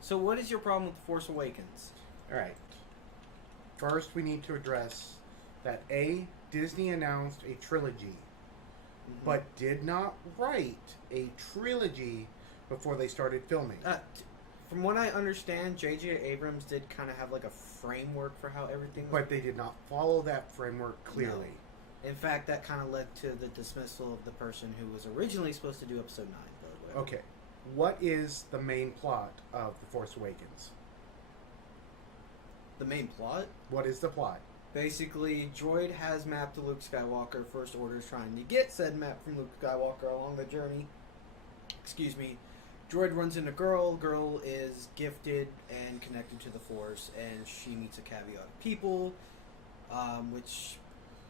So what is your problem with The Force Awakens? Alright. First, we need to address that Disney announced a trilogy, but did not write a trilogy before they started filming. From what I understand, J.J. Abrams did kind of have like a framework for how everything was. But they did not follow that framework clearly. No. In fact, that kind of led to the dismissal of the person who was originally supposed to do episode 9, by the way. Okay. What is the main plot of The Force Awakens? The main plot? What is the plot? Basically, Droid has map to Luke Skywalker. First Order is trying to get said map from Luke Skywalker along the journey. Excuse me. Droid runs into Girl. Girl is gifted and connected to the Force, and she meets a caveat of people, which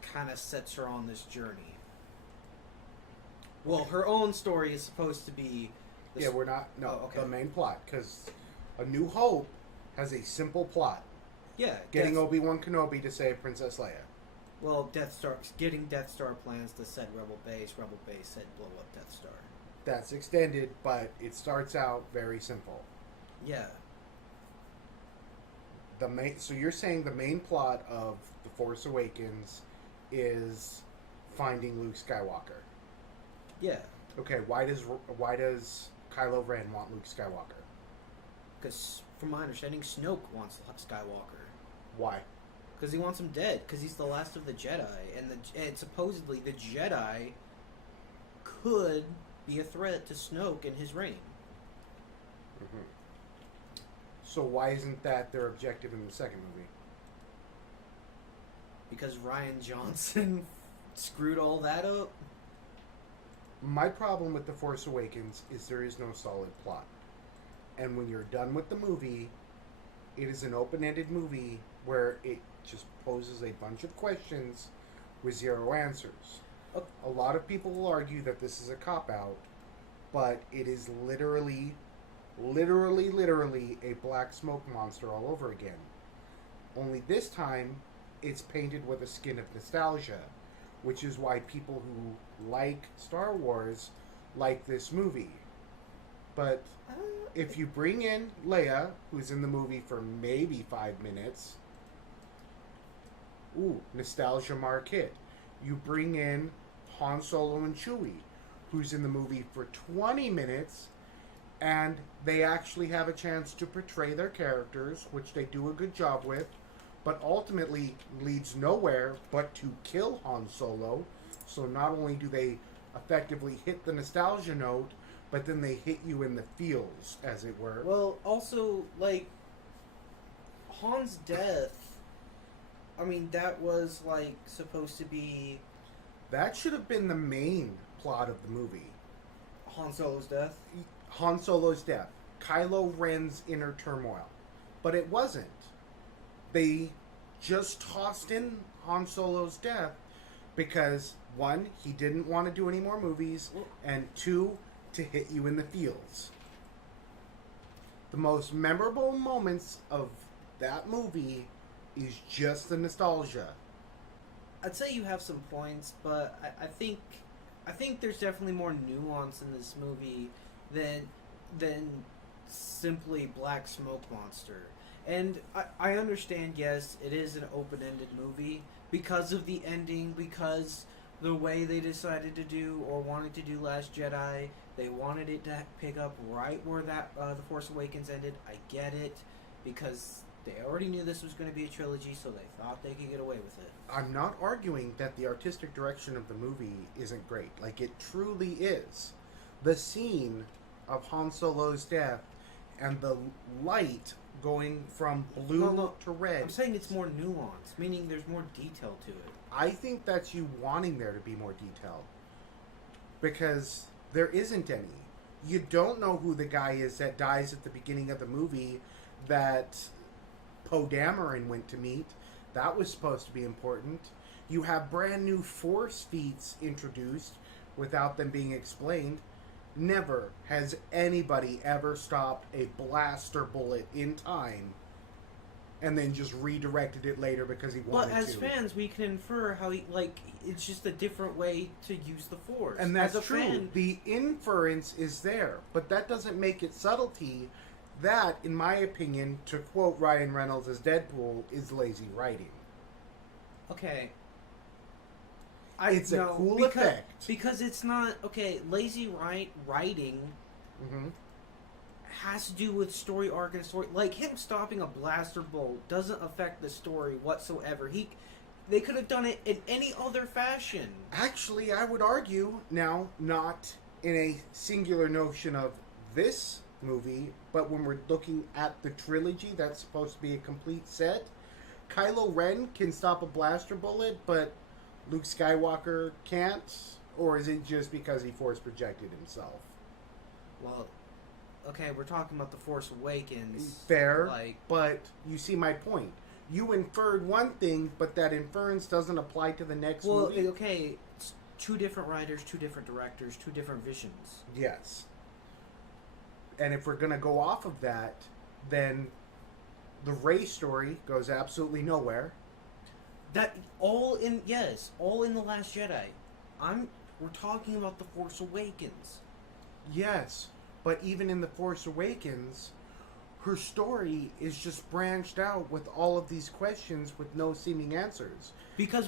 kind of sets her on this journey. Well, her own story is supposed to be... Yeah, we're not... No, Oh, okay. The main plot, because A New Hope has a simple plot. Yeah. Getting Obi-Wan Kenobi to save Princess Leia. Well, getting Death Star plans to set Rebel Base said blow up Death Star. That's extended, but it starts out very simple. Yeah. So you're saying the main plot of The Force Awakens is finding Luke Skywalker. Yeah. Okay, why does Kylo Ren want Luke Skywalker? Because, from my understanding, Snoke wants Skywalker. Why? Because he wants him dead. Because he's the last of the Jedi, and supposedly the Jedi could be a threat to Snoke and his reign. Mm-hmm. So why isn't that their objective in the second movie? Because Rian Johnson screwed all that up. My problem with The Force Awakens is there is no solid plot. And when you're done with the movie, it is an open-ended movie where it just poses a bunch of questions with zero answers. A lot of people will argue that this is a cop-out, but it is literally a black smoke monster all over again. Only this time, it's painted with a skin of nostalgia, which is why people who like Star Wars like this movie. But if you bring in Leia, who's in the movie for maybe 5 minutes, nostalgia mark hit. You bring in Han Solo and Chewie, who's in the movie for 20 minutes, and they actually have a chance to portray their characters, which they do a good job with, but ultimately leads nowhere but to kill Han Solo. So not only do they effectively hit the nostalgia note, but then they hit you in the feels, as it were. Well, also, like, Han's death, I mean, that was, like, supposed to be... That should have been the main plot of the movie. Han Solo's death? Han Solo's death. Kylo Ren's inner turmoil. But it wasn't. They just tossed in Han Solo's death because, one, he didn't want to do any more movies, and two, to hit you in the feels. The most memorable moments of that movie is just the nostalgia. I'd say you have some points, but I think there's definitely more nuance in this movie than simply Black Smoke Monster. And I understand, yes, it is an open-ended movie because of the ending, because the way they decided to do or wanted to do Last Jedi, they wanted it to pick up right where that The Force Awakens ended. I get it, because they already knew this was going to be a trilogy, so they thought they could get away with it. I'm not arguing that the artistic direction of the movie isn't great. Like, it truly is. The scene of Han Solo's death and the light going from blue to red. I'm saying it's more nuanced, meaning there's more detail to it. I think that's you wanting there to be more detail. Because there isn't any. You don't know who the guy is that dies at the beginning of the movie that Poe Dameron went to meet. That was supposed to be important. You have brand new force feats introduced without them being explained. Never has anybody ever stopped a blaster bullet in time and then just redirected it later because he wanted to. But as fans, we can infer how it's just a different way to use the Force. And that's true. The inference is there, but that doesn't make it subtlety. That, in my opinion, to quote Ryan Reynolds as Deadpool, is lazy writing. Okay. It's a cool effect. Because it's not... Okay, lazy writing Mm-hmm. has to do with story arc and story... Like, him stopping a blaster bolt doesn't affect the story whatsoever. They could have done it in any other fashion. Actually, I would argue, now, not in a singular notion of this movie, but when we're looking at the trilogy that's supposed to be a complete set, Kylo Ren can stop a blaster bullet, but Luke Skywalker can't? Or is it just because he force projected himself? Well, okay, we're talking about the Force Awakens. Fair, but you see my point. You inferred one thing, but that inference doesn't apply to the next movie. Well, okay, it's two different writers, two different directors, two different visions. Yes. And if we're going to go off of that, then the Rey story goes absolutely nowhere. All in The Last Jedi. We're talking about the Force Awakens. Yes, but even in the Force Awakens, her story is just branched out with all of these questions with no seeming answers. Because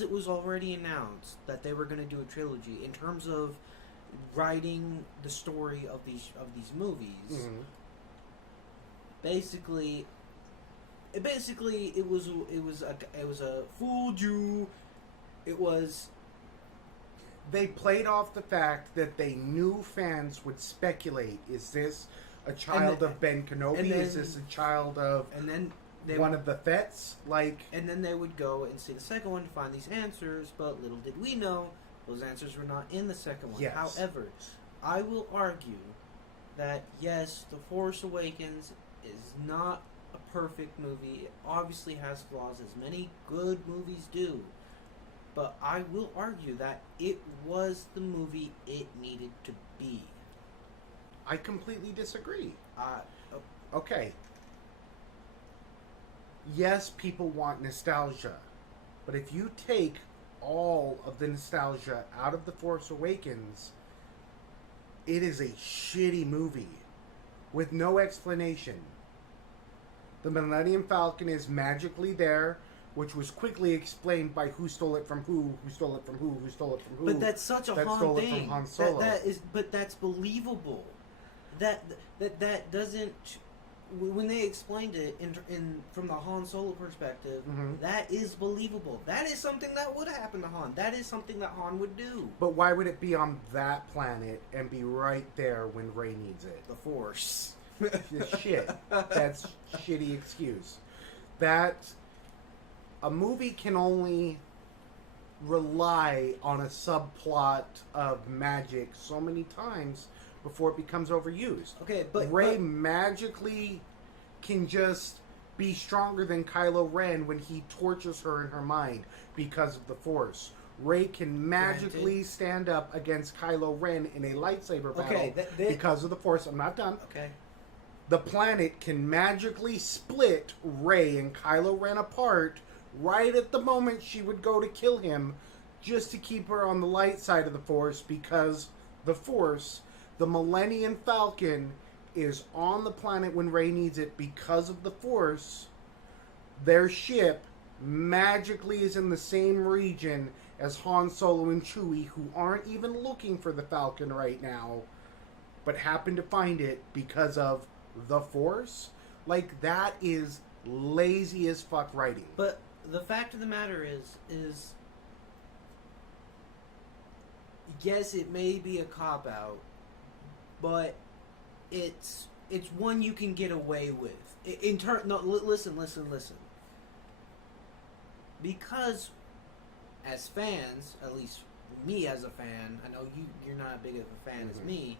it was already announced that they were going to do a trilogy in terms of writing the story of these movies. Mm-hmm. Basically, it was a fooled you. It was. They played off the fact that they knew fans would speculate: is this a child of Ben Kenobi? Is this a child of one of the Fets? And then they would go and see the second one to find these answers, but little did we know those answers were not in the second one. Yes. However, I will argue that yes, The Force Awakens is not a perfect movie. It obviously has flaws, as many good movies do. But I will argue that it was the movie it needed to be. I completely disagree. Okay. Yes, people want nostalgia. But if you take all of the nostalgia out of The Force Awakens, it is a shitty movie with no explanation. The Millennium Falcon is magically there, which was quickly explained by who stole it from who stole it from who stole it from who. But that's such a Han thing. From Han Solo. But that's believable. That doesn't. When they explained it from the Han Solo perspective, mm-hmm. that is believable. That is something that would happen to Han. That is something that Han would do. But why would it be on that planet and be right there when Rey needs it? The Force. Shit. That's shitty excuse. That a movie can only rely on a subplot of magic so many times before it becomes overused. Okay, but Rey magically can just be stronger than Kylo Ren when he tortures her in her mind because of the Force. Rey can magically stand up against Kylo Ren in a lightsaber battle because of the Force. I'm not done. Okay. The planet can magically split Rey and Kylo Ren apart right at the moment she would go to kill him, just to keep her on the light side of the Force, because the Force, the Millennium Falcon, is on the planet when Rey needs it because of the Force. Their ship magically is in the same region as Han Solo and Chewie, who aren't even looking for the Falcon right now, but happen to find it because of the Force. Like, that is lazy as fuck writing. But the fact of the matter is yes, it may be a cop-out, but it's one you can get away with. Listen. Because as fans, at least me as a fan, I know you're not as big of a fan as me,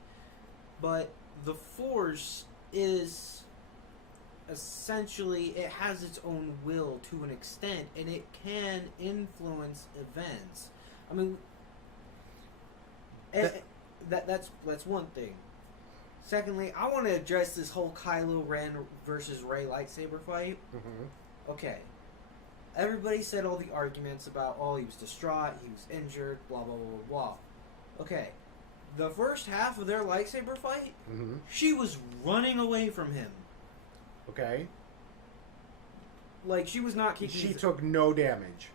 but the Force is essentially, it has its own will to an extent, and it can influence events. I mean, that's one thing. Secondly, I want to address this whole Kylo Ren versus Rey lightsaber fight. Mm-hmm. Okay. Everybody said all the arguments about, he was distraught, he was injured, blah, blah, blah, blah, blah. Okay. the first half of their lightsaber fight, Mm-hmm. she was running away from him. Okay. Like, she was not kicking She his... took no damage.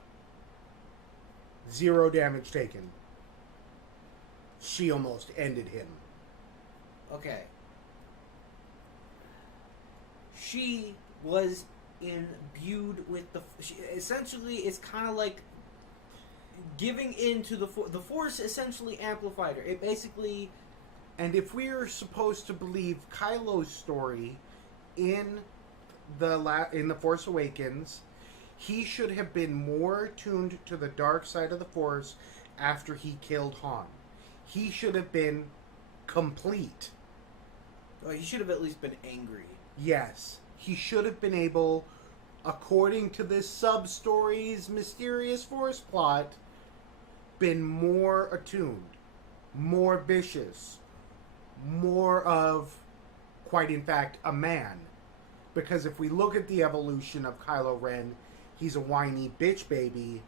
0 damage taken. She almost ended him. Okay. She was imbued with the... essentially, it's kind of like giving in to the Force essentially amplified her. It basically... And if we're supposed to believe Kylo's story in the Force Awakens, he should have been more attuned to the dark side of the Force after he killed Han. He should have been complete. Well, he should have at least been angry. Yes. He should have been able, according to this sub-story's mysterious Force plot, been more attuned, more vicious, more of, quite in fact, a man. Because if we look at the evolution of Kylo Ren, he's a whiny bitch baby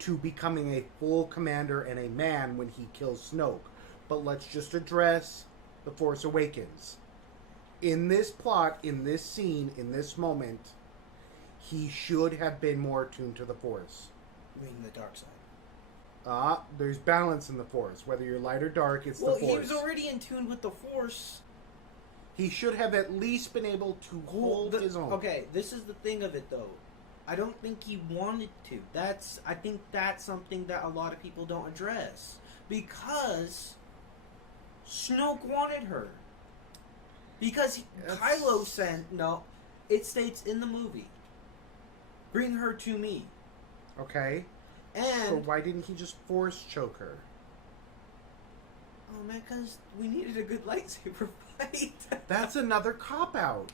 to becoming a full commander and a man when he kills Snoke. But let's just address The Force Awakens. In this plot, in this scene, in this moment, he should have been more attuned to the Force. You mean the dark side? There's balance in the Force. Whether you're light or dark, it's the Force. Well, he was already in tune with the Force. He should have at least been able to hold his own. Okay, this is the thing of it, though. I don't think he wanted to. I think that's something that a lot of people don't address. Because Snoke wanted her. Because Kylo sent... No, it states in the movie. Bring her to me. Okay. And... So why didn't he just force choke her? Oh, man, because we needed a good lightsaber fight. That's another cop-out.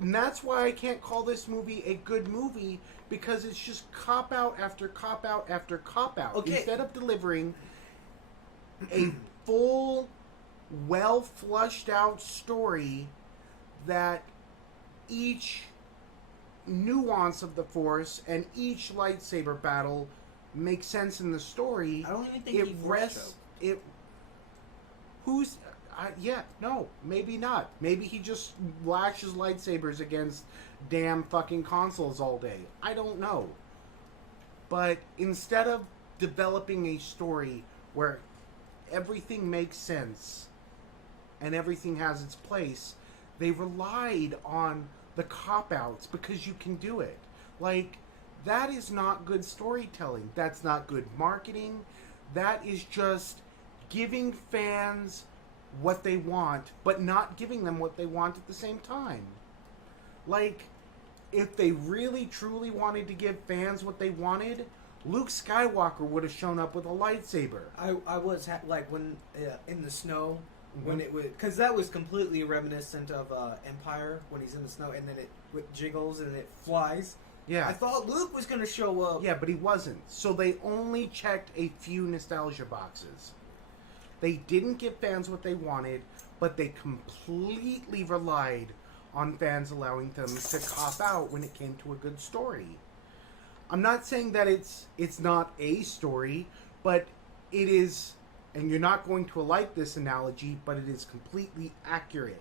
And that's why I can't call this movie a good movie, because it's just cop-out after cop-out after cop-out. Okay. Instead of delivering a full, well-flushed-out story that each nuance of the Force and each lightsaber battle makes sense in the story. I don't even think he force choked. No, maybe not. Maybe he just lashes lightsabers against damn fucking consoles all day. I don't know. But instead of developing a story where everything makes sense and everything has its place, they relied on the cop-outs because you can do it. Like, that is not good storytelling. That's not good marketing. That is just giving fans what they want, but not giving them what they want at the same time. Like, if they really truly wanted to give fans what they wanted, Luke Skywalker would have shown up with a lightsaber. I was like when in the snow, Mm-hmm. when it would, because that was completely reminiscent of Empire when he's in the snow and then it jiggles and it flies. Yeah. I thought Luke was gonna show up. Yeah, but he wasn't. So they only checked a few nostalgia boxes. They didn't give fans what they wanted, but they completely relied on fans allowing them to cop out when it came to a good story. I'm not saying that it's not a story, but it is, and you're not going to like this analogy, but it is completely accurate.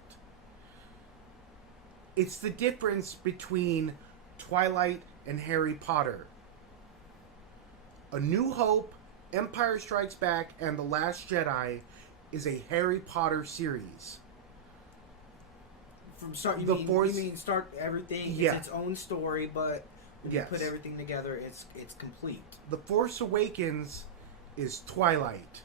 It's the difference between Twilight and Harry Potter. A New Hope, Empire Strikes Back, and The Last Jedi is a Harry Potter series. From start, The Force- you mean start everything? Yeah. It's its own story, but when Yes. you put everything together, it's complete. The Force Awakens is Twilight.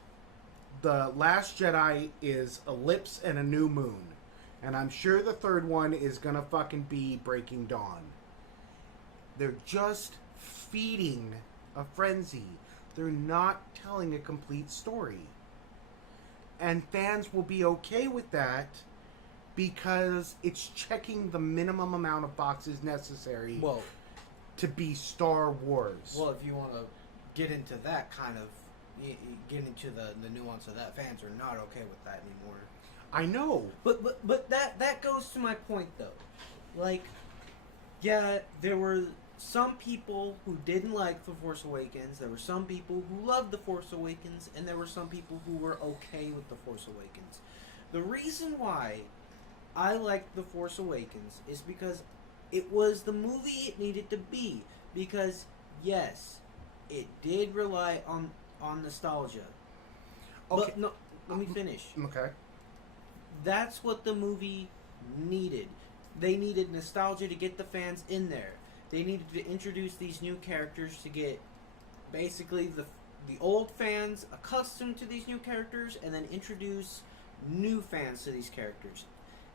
The Last Jedi is Eclipse and a New Moon. And I'm sure the third one is gonna fucking be Breaking Dawn. They're just feeding a frenzy. They're not telling a complete story. And fans will be okay with that because it's checking the minimum amount of boxes necessary Well, to be Star Wars. if you want to get into that kind of, get into the nuance of that, fans are not okay with that anymore. I know. But that goes to my point though. Like, yeah, there were some people who didn't like The Force Awakens, there were some people who loved The Force Awakens, and there were some people who were okay with The Force Awakens. The reason why I liked The Force Awakens is because it was the movie it needed to be. Because, yes, it did rely on nostalgia. Okay. But, no, let me finish. Okay. That's what the movie needed. They needed nostalgia to get the fans in there. They needed to introduce these new characters to get basically the old fans accustomed to these new characters, and then introduce new fans to these characters.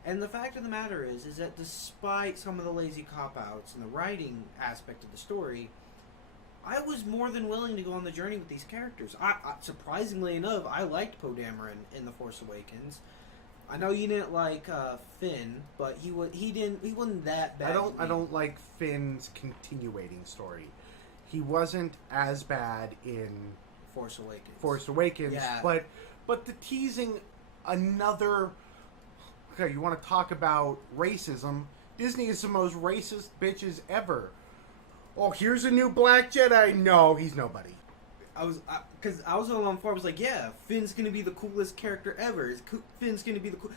And the fact of the matter is that despite some of the lazy cop-outs and the writing aspect of the story, I was more than willing to go on the journey with these characters. I surprisingly enough, I liked Poe Dameron in The Force Awakens. I know you didn't like Finn, but he wasn't that bad. I don't like Finn's continuating story. He wasn't as bad in Force Awakens. Yeah. But the teasing another. Okay, you want to talk about racism? Disney is the most racist bitches ever. Oh, here's a new black Jedi. No, he's nobody. I was on for. I was like, yeah, Finn's gonna be the coolest character ever. Finn's gonna be the cool.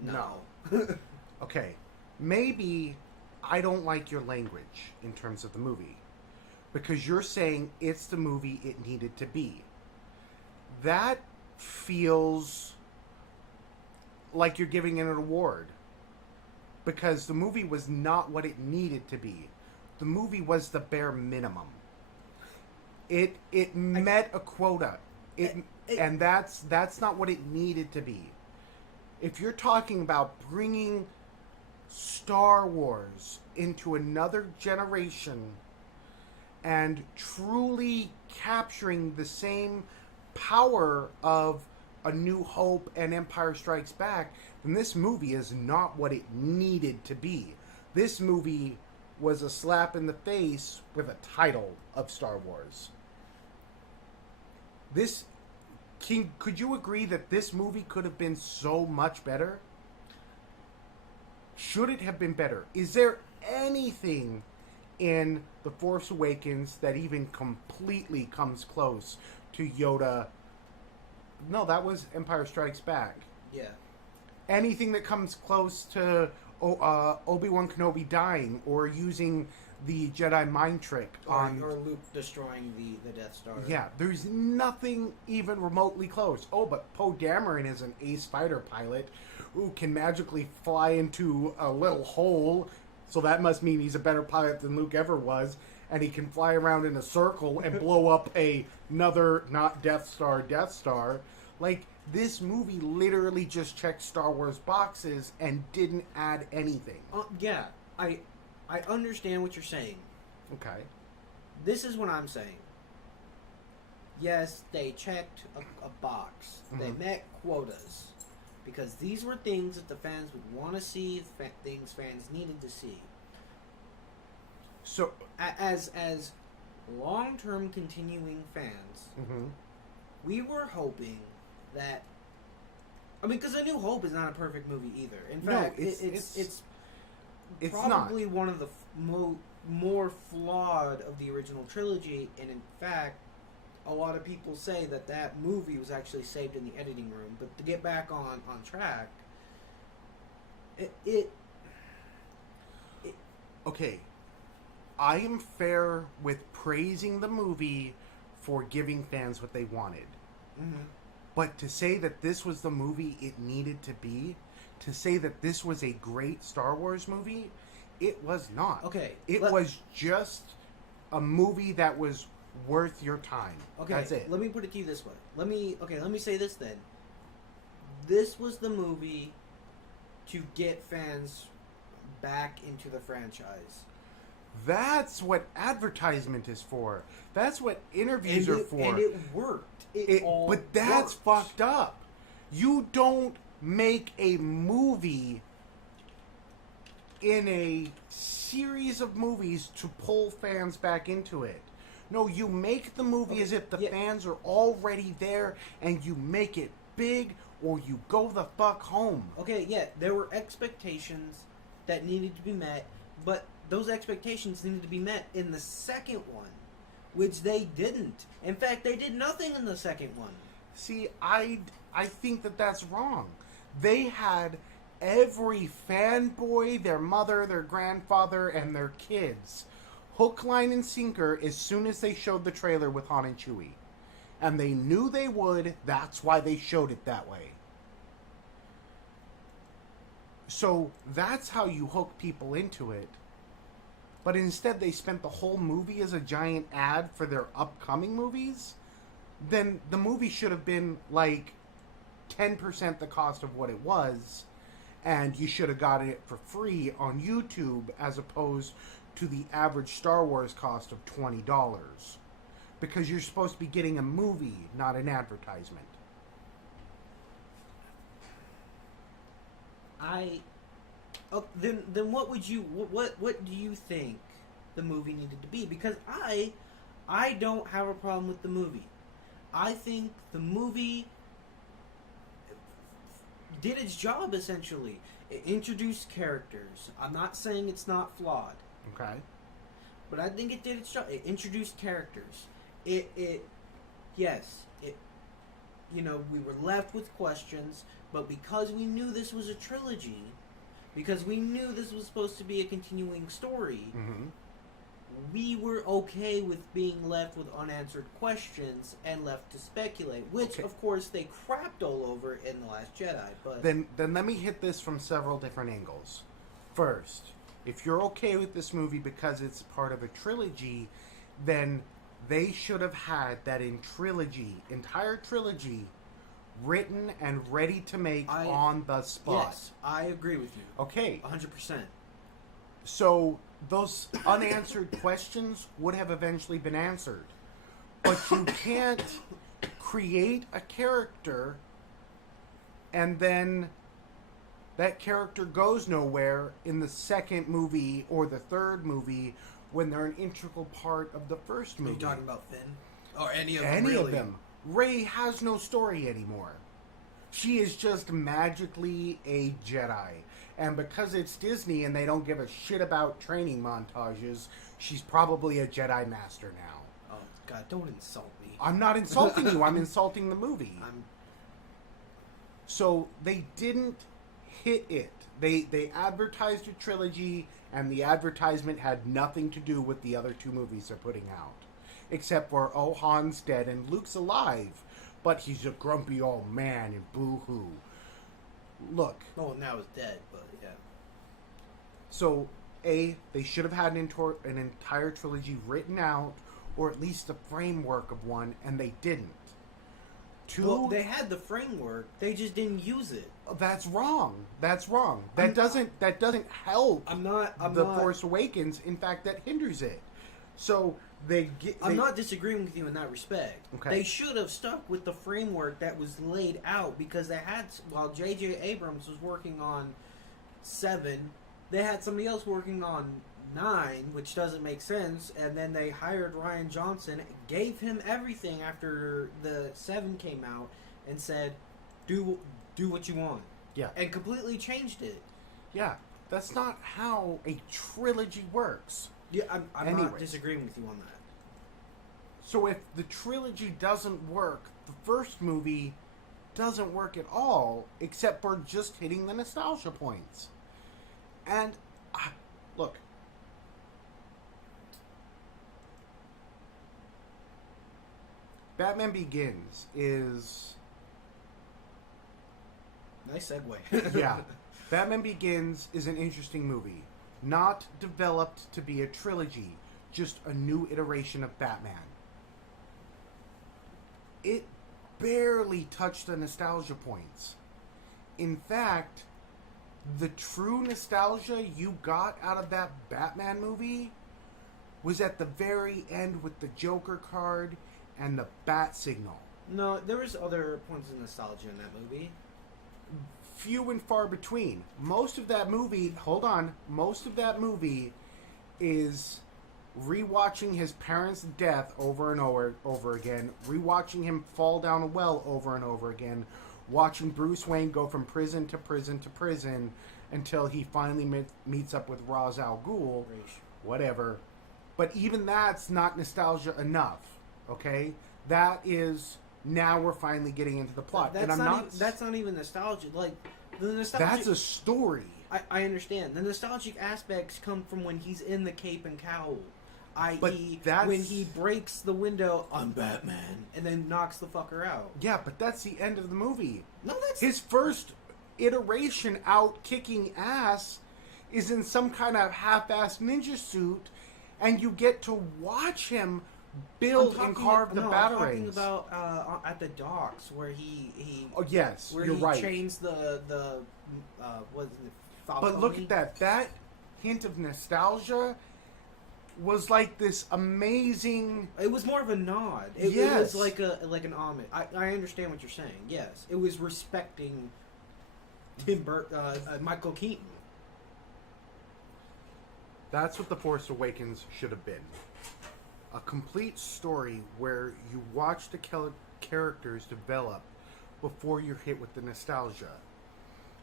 No. Okay, maybe I don't like your language in terms of the movie because you're saying it's the movie it needed to be. That feels like you're giving it an award because the movie was not what it needed to be. The movie was the bare minimum. It met a quota. And that's not what it needed to be. If you're talking about bringing Star Wars into another generation and truly capturing the same power of A New Hope and Empire Strikes Back, then this movie is not what it needed to be. This movie was a slap in the face with a title of Star Wars. Could you agree that this movie could have been so much better? Should it have been better? Is there anything in The Force Awakens that even completely comes close to Yoda? No, that was Empire Strikes Back. Yeah. Anything that comes close to Obi-Wan Kenobi dying or using the Jedi mind trick or Luke destroying the Death Star. Yeah, there's nothing even remotely close. Oh, but Poe Dameron is an ace fighter pilot who can magically fly into a little hole, so that must mean he's a better pilot than Luke ever was, and he can fly around in a circle and blow up another not Death Star. Like, this movie literally just checked Star Wars boxes and didn't add anything. Yeah, I understand what you're saying. Okay. This is what I'm saying. Yes, they checked a box. Mm-hmm. They met quotas. Because these were things that the fans would want to see, things fans needed to see. So, as long-term continuing fans, mm-hmm. we were hoping that... I mean, because A New Hope is not a perfect movie either. In fact, it's probably not one of the more flawed of the original trilogy, and in fact, a lot of people say that movie was actually saved in the editing room. But to get back on track, okay, I am fair with praising the movie for giving fans what they wanted. Mm-hmm. But to say that this was the movie it needed to be, to say that this was a great Star Wars movie, it was not. Okay. It was just a movie that was worth your time. Okay. That's it. Let me put it to you this way. Let me say this then. This was the movie to get fans back into the franchise. That's what advertisement is for. That's what interviews are for. And it worked. But that's fucked up. You don't make a movie in a series of movies to pull fans back into it. No, you make the movie as if the fans are already there, and you make it big, or you go the fuck home. Okay, yeah, there were expectations that needed to be met, but those expectations needed to be met in the second one, which they didn't. In fact, they did nothing in the second one. See, I think that that's wrong. They had every fanboy, their mother, their grandfather, and their kids hook, line, and sinker as soon as they showed the trailer with Han and Chewie. And they knew they would, that's why they showed it that way. So that's how you hook people into it. But instead they spent the whole movie as a giant ad for their upcoming movies. Then the movie should have been like 10% the cost of what it was, and you should have gotten it for free on YouTube as opposed to the average Star Wars cost of $20. Because you're supposed to be getting a movie, not an advertisement. Then what would you what do you think the movie needed to be? Because I don't have a problem with the movie. I think the movie did its job essentially. It introduced characters. I'm not saying it's not flawed. Okay. But I think it did its job. It introduced characters. You know, we were left with questions, but because we knew this was a trilogy, because we knew this was supposed to be a continuing story, we were okay with being left with unanswered questions and left to speculate, which, of course, they crapped all over in The Last Jedi. But Then let me hit this from several different angles. First, if you're okay with this movie because it's part of a trilogy, then they should have had that entire trilogy, written and ready to make on the spot. Yes, I agree with you. Okay. 100%. So those unanswered questions would have eventually been answered. But you can't create a character and then that character goes nowhere in the second movie or the third movie when they're an integral part of the first movie. Are you talking about Finn? Or any of them, Any really? of them. Rey has no story anymore. She is just magically a Jedi. And because it's Disney and they don't give a shit about training montages, she's probably a Jedi Master now. Oh, God, don't insult me. I'm not insulting you. I'm insulting the movie. So they didn't hit it. They advertised a trilogy, and the advertisement had nothing to do with the other two movies they're putting out. Except for, oh, Han's dead and Luke's alive. But he's a grumpy old man and boo-hoo. Look. Oh, now he's dead, but yeah. So, they should have had an entire trilogy written out, or at least the framework of one, and they didn't. Well, they had the framework, they just didn't use it. That's wrong. That doesn't help the Force Awakens. In fact, that hinders it. So I'm not disagreeing with you in that respect. Okay. They should have stuck with the framework that was laid out, because they had, while J.J. Abrams was working on 7, they had somebody else working on 9, which doesn't make sense, and then they hired Rian Johnson, gave him everything after the 7 came out, and said, do what you want. Yeah. And completely changed it. Yeah. That's not how a trilogy works. Yeah, I'm not disagreeing with you on that. So if the trilogy doesn't work, the first movie doesn't work at all, except for just hitting the nostalgia points. And, look. Batman Begins is... Nice segue. Yeah. Batman Begins is an interesting movie. Not developed to be a trilogy, just a new iteration of Batman. It barely touched the nostalgia points. In fact, the true nostalgia you got out of that Batman movie was at the very end with the Joker card and the bat signal. No, there was other points of nostalgia in that movie. Few and far between. Most of that movie is rewatching his parents' death over and over again, rewatching him fall down a well over and over again, watching Bruce Wayne go from prison to prison to prison until he finally meets up with Ra's al Ghul, whatever. But even that's not nostalgia enough, okay? That is, now we're finally getting into the plot. That's and that's not even nostalgia. Like, the nostalgia... That's a story. I understand. The nostalgic aspects come from when he's in the cape and cowl. I.e., when he breaks the window, I'm Batman, and then knocks the fucker out. Yeah, but that's the end of the movie. No, that's... His first iteration out kicking ass is in some kind of half-assed ninja suit, and you get to watch him build and carve the batarangs. I'm talking about at the docks where he oh yes, where you're he right. chains the what is it, Falcone? But look at that. That hint of nostalgia was like this amazing. It was more of a nod. It was like an homage. I understand what you're saying. Yes, it was respecting Michael Keaton. That's what The Force Awakens should have been. A complete story where you watch the characters develop before you're hit with the nostalgia.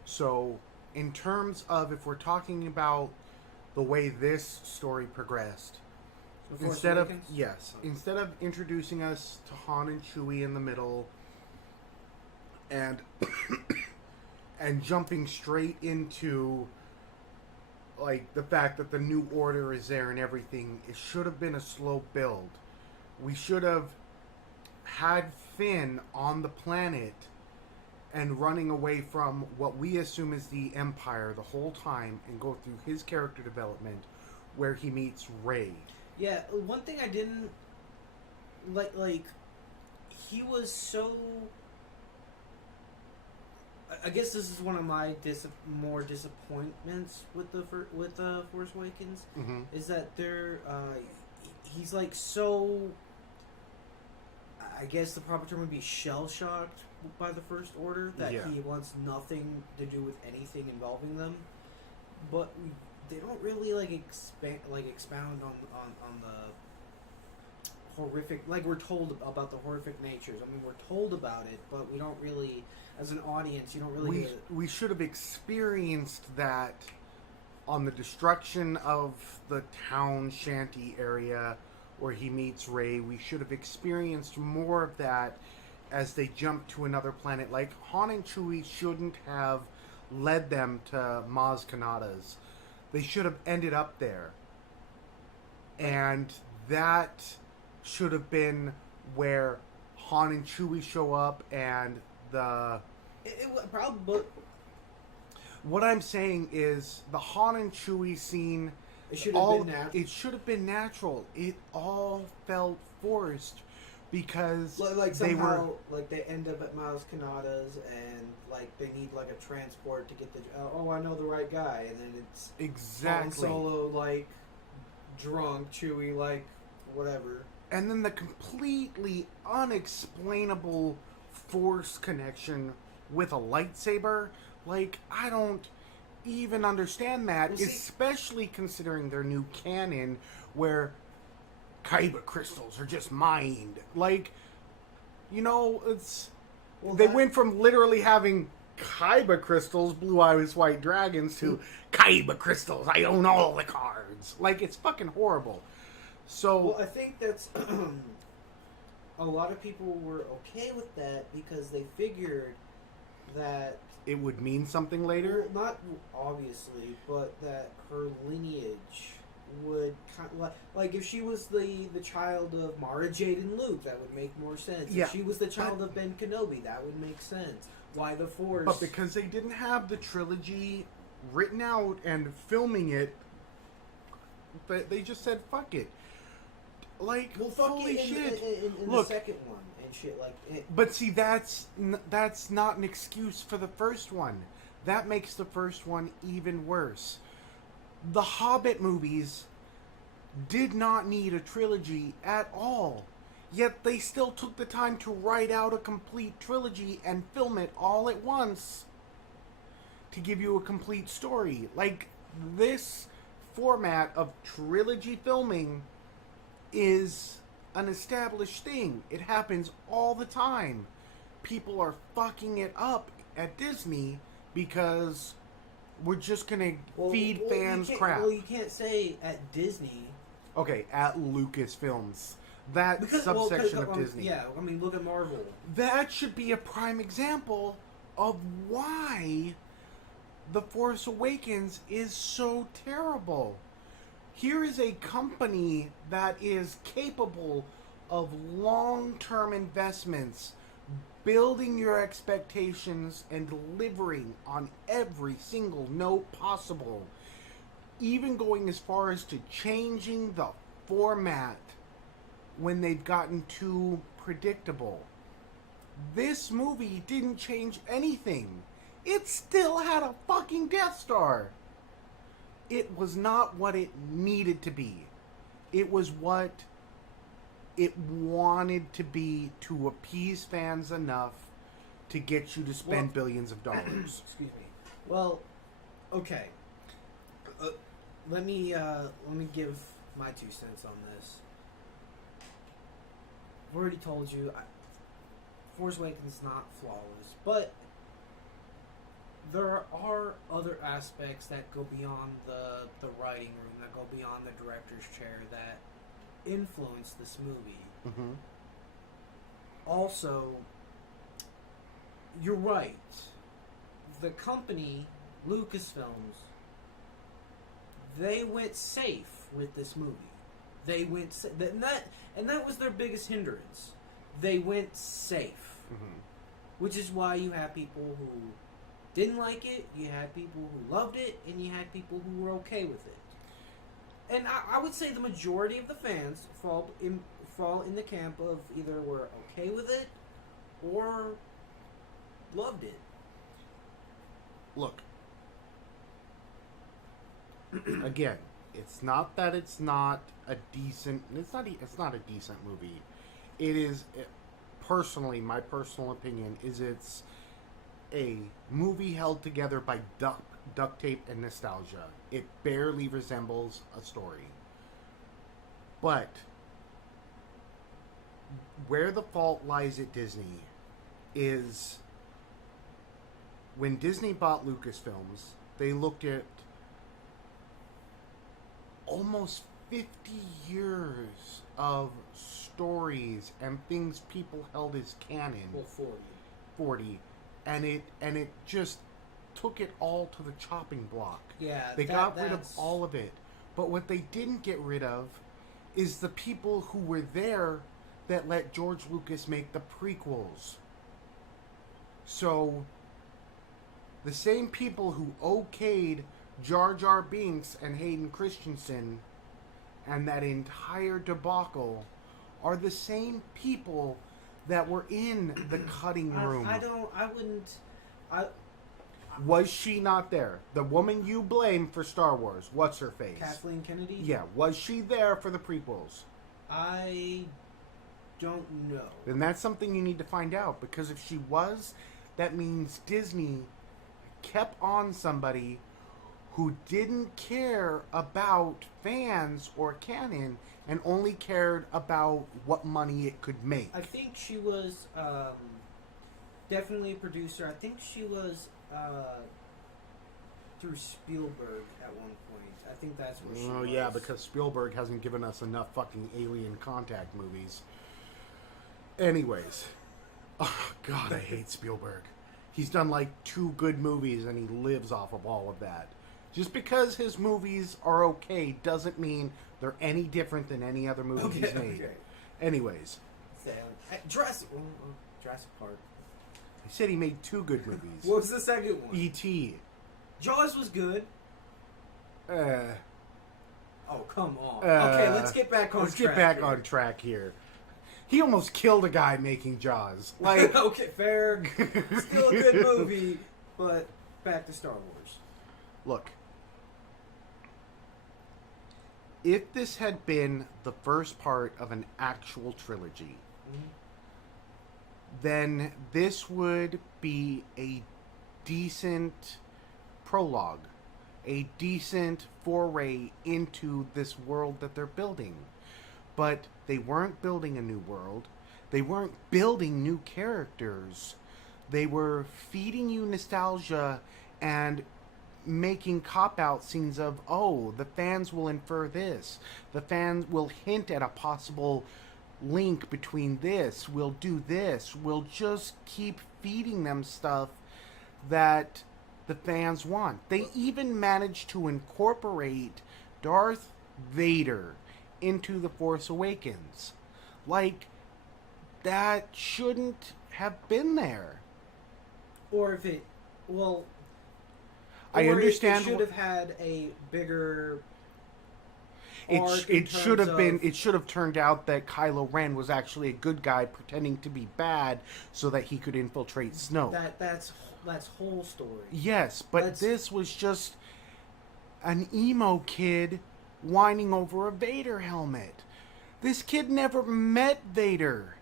So, in terms of, if we're talking about the way this story progressed, instead of introducing us to Han and Chewie in the middle and and jumping straight into like the fact that the new order is there and everything, it should have been a slow build. We should have had Finn on the planet and running away from what we assume is the Empire the whole time and go through his character development where he meets Rey. Yeah, one thing I didn't like he was so... I guess this is one of my more disappointments with Force Awakens, is that he's like so... I guess the proper term would be shell-shocked by the First Order, that he wants nothing to do with anything involving them. But they don't really expound on the horrific, like we're told about the horrific natures. I mean, we're told about it, but we don't really, as an audience, you don't really... We should have experienced that on the destruction of the town shanty area where he meets Rey. We should have experienced more of that as they jump to another planet. Like, Han and Chewie shouldn't have led them to Maz Kanata's. They should have ended up there. And that should have been where Han and Chewie show up and the... Probably... What I'm saying is the Han and Chewie scene... It should have been natural. It should have been natural. It all felt forced because like somehow, like they end up at Maz Kanata's and like they need like a transport to get the... I know the right guy, and then it's exactly Han Solo like drunk, Chewie like whatever, and then the completely unexplainable Force connection with a lightsaber. Like, I don't even understand that, especially considering their new canon where kyber crystals are just mined. Like, you know, it's... they went from literally having kyber crystals, blue eyes, white dragons, to kyber crystals, I own all the cards. Like, it's fucking horrible. So... Well, I think that's... a lot of people were okay with that because they figured that... it would mean something later? Well, not obviously, but that her lineage would kind of, like if she was the child of Mara Jade and Luke, that would make more sense. Yeah, if she was the child of Ben Kenobi, that would make sense. Why the Force? But because they didn't have the trilogy written out and filming it, they just said fuck it. Like, well, fuck holy it shit! In Look, the second one and shit like it. But see, that's not an excuse for the first one. That makes the first one even worse. The Hobbit movies did not need a trilogy at all. Yet they still took the time to write out a complete trilogy and film it all at once to give you a complete story. Like, this format of trilogy filming is an established thing. It happens all the time. people are fucking it up at Disney because we're just gonna feed fans crap. Well, you can't say at Disney. Okay, at Lucasfilms. That subsection of Disney. Yeah, I mean, look at Marvel. That should be a prime example of why The Force Awakens is so terrible. Here is a company that is capable of long-term investments, building your expectations and delivering on every single note possible, even going as far as to changing the format when they've gotten too predictable. This movie didn't change anything. It still had a fucking Death Star. It was not what it needed to be. It was what it wanted to be to appease fans enough to get you to spend billions of dollars. Excuse me. Well, okay. Let me give my 2 cents on this. I've already told you, Force Awakens is not flawless, but there are other aspects that go beyond the writing room, that go beyond the director's chair, that influence this movie. Mm-hmm. Also, you're right. The company, Lucasfilms, they went safe with this movie. They went and that was their biggest hindrance. They went safe, which is why you have people who didn't like it, you had people who loved it, and you had people who were okay with it. And I would say the majority of the fans fall in the camp of either were okay with it or loved it. Look, again, it's not that it's not a decent. It's not a decent movie. It is, personally, my personal opinion is it's a movie held together by duct tape and nostalgia. It barely resembles a story. But where the fault lies at Disney is when Disney bought Lucasfilms, they looked at almost 50 years of stories and things people held as canon. Well, 40. And it just took it all to the chopping block. Yeah, they got rid of all of it. But what they didn't get rid of is the people who were there that let George Lucas make the prequels. So the same people who okayed Jar Jar Binks and Hayden Christensen and that entire debacle are the same people that were in the cutting room. Was she not there? The woman you blame for Star Wars, what's her face? Kathleen Kennedy? Yeah, was she there for the prequels? I don't know. Then that's something you need to find out, because if she was, that means Disney kept on somebody who didn't care about fans or canon and only cared about what money it could make. I think she was definitely a producer. I think she was through Spielberg at one point. I think that's where she was. Oh, yeah, because Spielberg hasn't given us enough fucking Alien Contact movies. Anyways. Oh, God, I hate Spielberg. He's done like 2 good movies and he lives off of all of that. Just because his movies are okay doesn't mean they're any different than any other movie he's made. Okay. Anyways. Jurassic Park. He said he made 2 good movies. What was the second one? E.T. Jaws was good. Oh, come on. Okay, let's get back on track. Let's get back on track here. He almost killed a guy making Jaws. Like, okay, fair. Still a good movie, but back to Star Wars. Look. If this had been the first part of an actual trilogy, then this would be a decent prologue, a decent foray into this world that they're building. But they weren't building a new world. They weren't building new characters. They were feeding you nostalgia and making cop-out scenes of, oh, the fans will infer this. The fans will hint at a possible link between this. We'll do this. We'll just keep feeding them stuff that the fans want. They even managed to incorporate Darth Vader into The Force Awakens. Like, that shouldn't have been there. Or if it, well, I understand. It should have had a bigger. It should have been. It should have turned out that Kylo Ren was actually a good guy pretending to be bad, so that he could infiltrate Snoke. That's whole story. Yes, but this was just an emo kid whining over a Vader helmet. This kid never met Vader.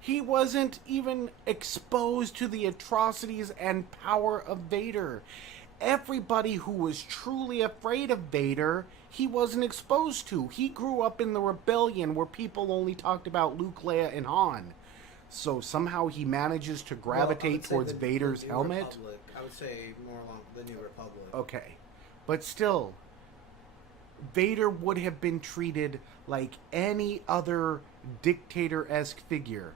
He wasn't even exposed to the atrocities and power of Vader. Everybody who was truly afraid of Vader, he wasn't exposed to. He grew up in the rebellion where people only talked about Luke, Leia, and Han. So somehow he manages to gravitate towards Vader's helmet. Republic. I would say more along the New Republic. Okay. But still, Vader would have been treated like any other dictator-esque figure.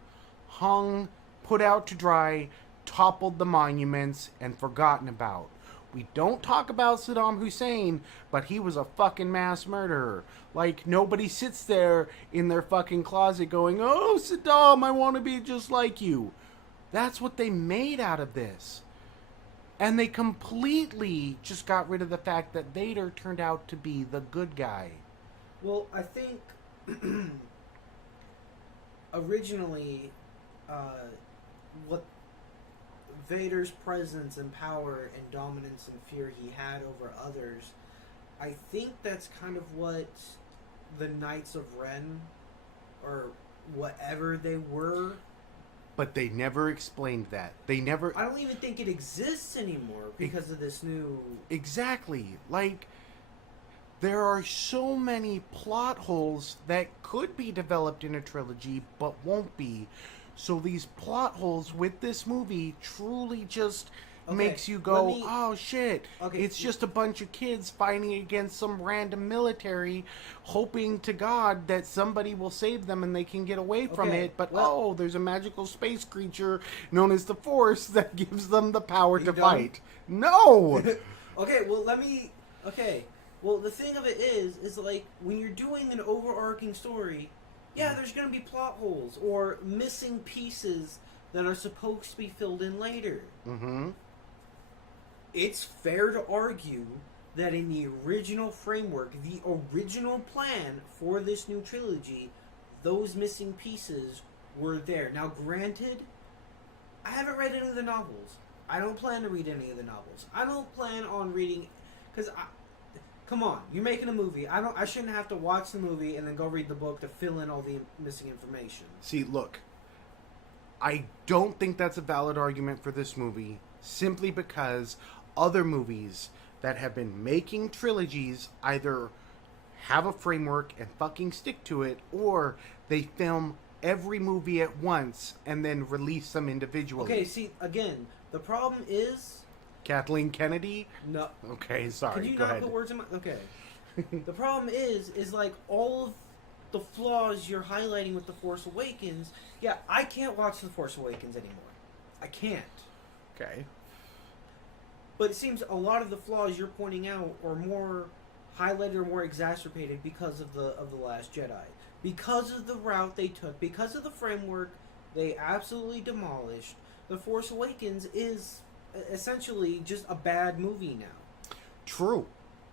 Hung, put out to dry, toppled the monuments, and forgotten about. We don't talk about Saddam Hussein, but he was a fucking mass murderer. Like, nobody sits there in their fucking closet going, oh, Saddam, I want to be just like you. That's what they made out of this. And they completely just got rid of the fact that Vader turned out to be the good guy. Well, I think originally what Vader's presence and power and dominance and fear he had over others, I think that's kind of what the Knights of Ren, or whatever they were. But they never explained that. They never... I don't even think it exists anymore because of this new... Exactly. Like, there are so many plot holes that could be developed in a trilogy, but won't be. So these plot holes with this movie truly just makes you go, oh shit, it's just a bunch of kids fighting against some random military, hoping to God that somebody will save them and they can get away from it. But there's a magical space creature known as the Force that gives them the power to fight. No! Well, the thing of it is like, when you're doing an overarching story, yeah, there's going to be plot holes or missing pieces that are supposed to be filled in later. Mm-hmm. It's fair to argue that in the original framework, the original plan for this new trilogy, those missing pieces were there. Now, granted, I haven't read any of the novels. I don't plan to read any of the novels. I don't plan on reading... Because, come on, you're making a movie. I shouldn't have to watch the movie and then go read the book to fill in all the missing information. See, look, I don't think that's a valid argument for this movie, simply because other movies that have been making trilogies either have a framework and fucking stick to it, or they film every movie at once and then release them individually. Okay, see, again, the problem is... Kathleen Kennedy? No. Okay, sorry. Can you Go not ahead. put words in my... Okay. The problem is like all of the flaws you're highlighting with The Force Awakens. Yeah, I can't watch The Force Awakens anymore. I can't. Okay. But it seems a lot of the flaws you're pointing out are more highlighted or more exacerbated because of the Last Jedi. Because of the route they took, because of the framework they absolutely demolished, The Force Awakens is essentially just a bad movie now. True.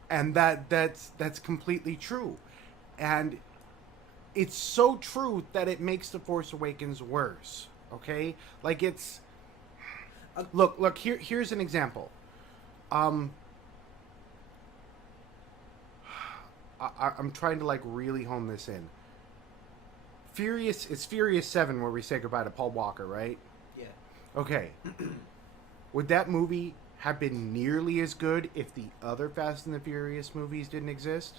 And that's completely true. And it's so true that it makes The Force Awakens worse. Okay? Like, it's... Look, here's an example. I'm trying to, like, really hone this in. It's Furious 7 where we say goodbye to Paul Walker, right? Yeah. Okay. Would that movie have been nearly as good if the other Fast and the Furious movies didn't exist?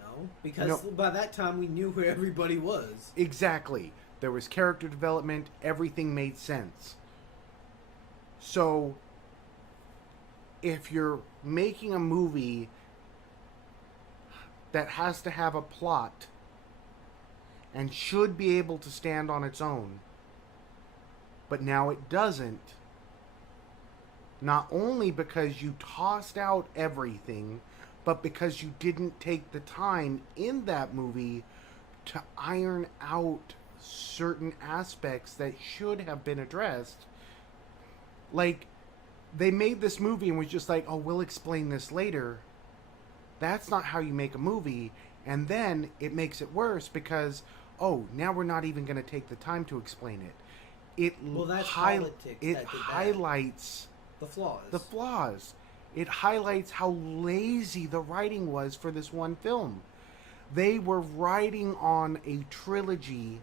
No, because by that time we knew who everybody was. Exactly. There was character development. Everything made sense. So, if you're making a movie that has to have a plot and should be able to stand on its own, but now it doesn't, not only because you tossed out everything, but because you didn't take the time in that movie to iron out certain aspects that should have been addressed. Like, they made this movie and was just like, oh, we'll explain this later. That's not how you make a movie. And then it makes it worse because, oh, now we're not even going to take the time to explain it. That's politics. It highlights the flaws. The flaws. It highlights how lazy the writing was for this one film. They were writing on a trilogy.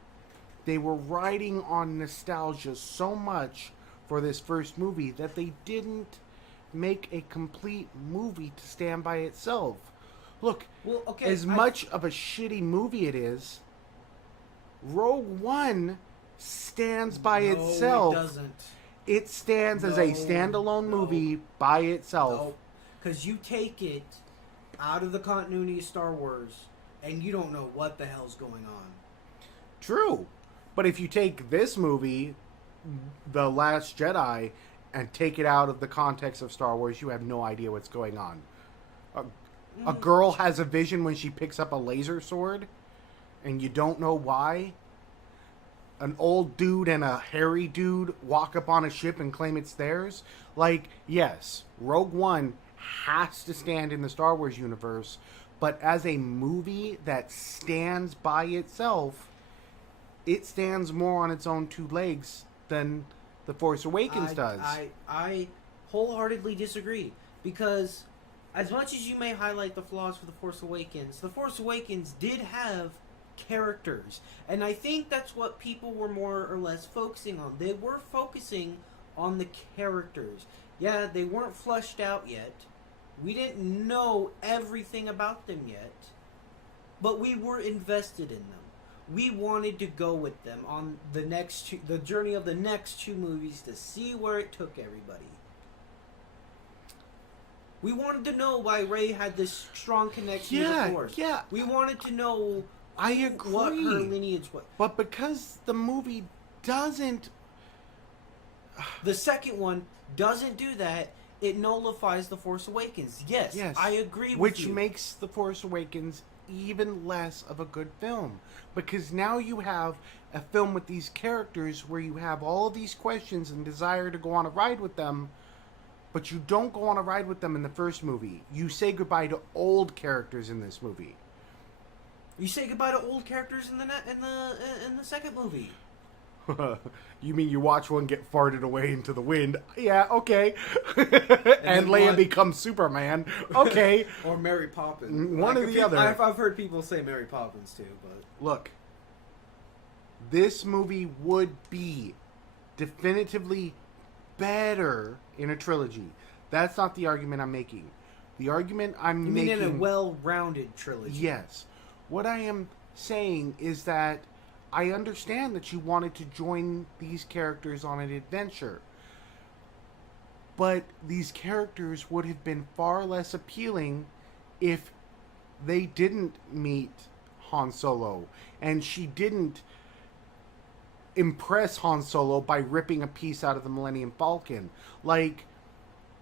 They were writing on nostalgia so much for this first movie that they didn't make a complete movie to stand by itself. Look, much of a shitty movie it is, Rogue One stands by itself. No, it doesn't. It stands as a standalone movie by itself. No, because you take it out of the continuity of Star Wars, and you don't know what the hell's going on. True. But if you take this movie, The Last Jedi, and take it out of the context of Star Wars, you have no idea what's going on. A girl has a vision when she picks up a laser sword, and you don't know why. An old dude and a hairy dude walk up on a ship and claim it's theirs. Like, yes, Rogue One has to stand in the Star Wars universe, but as a movie that stands by itself, it stands more on its own two legs than The Force Awakens does. I wholeheartedly disagree, because as much as you may highlight the flaws for The Force Awakens did have characters, and I think that's what people were more or less focusing on. They were focusing on the characters. Yeah, they weren't fleshed out yet. We didn't know everything about them yet, but we were invested in them. We wanted to go with them on the journey of the next two movies to see where it took everybody. We wanted to know why Rey had this strong connection to the Force. Yeah. We wanted to know I agree. what her lineage was. But because the movie doesn't... The second one doesn't do that, it nullifies The Force Awakens. Yes, I agree with you. Which makes The Force Awakens even less of a good film. Because now you have a film with these characters where you have all of these questions and desire to go on a ride with them, but you don't go on a ride with them in the first movie. You say goodbye to old characters in this movie. You say goodbye to old characters in the second movie. You mean you watch one get farted away into the wind? Yeah, okay. and Leia becomes Superman. Okay. Or Mary Poppins. One or the other. I've heard people say Mary Poppins too, but look, this movie would be definitively better in a trilogy. That's not the argument I'm making. The argument I'm making... You mean in a well-rounded trilogy? Yes. What I am saying is that I understand that you wanted to join these characters on an adventure. But these characters would have been far less appealing if they didn't meet Han Solo. And she didn't impress Han Solo by ripping a piece out of the Millennium Falcon. Like,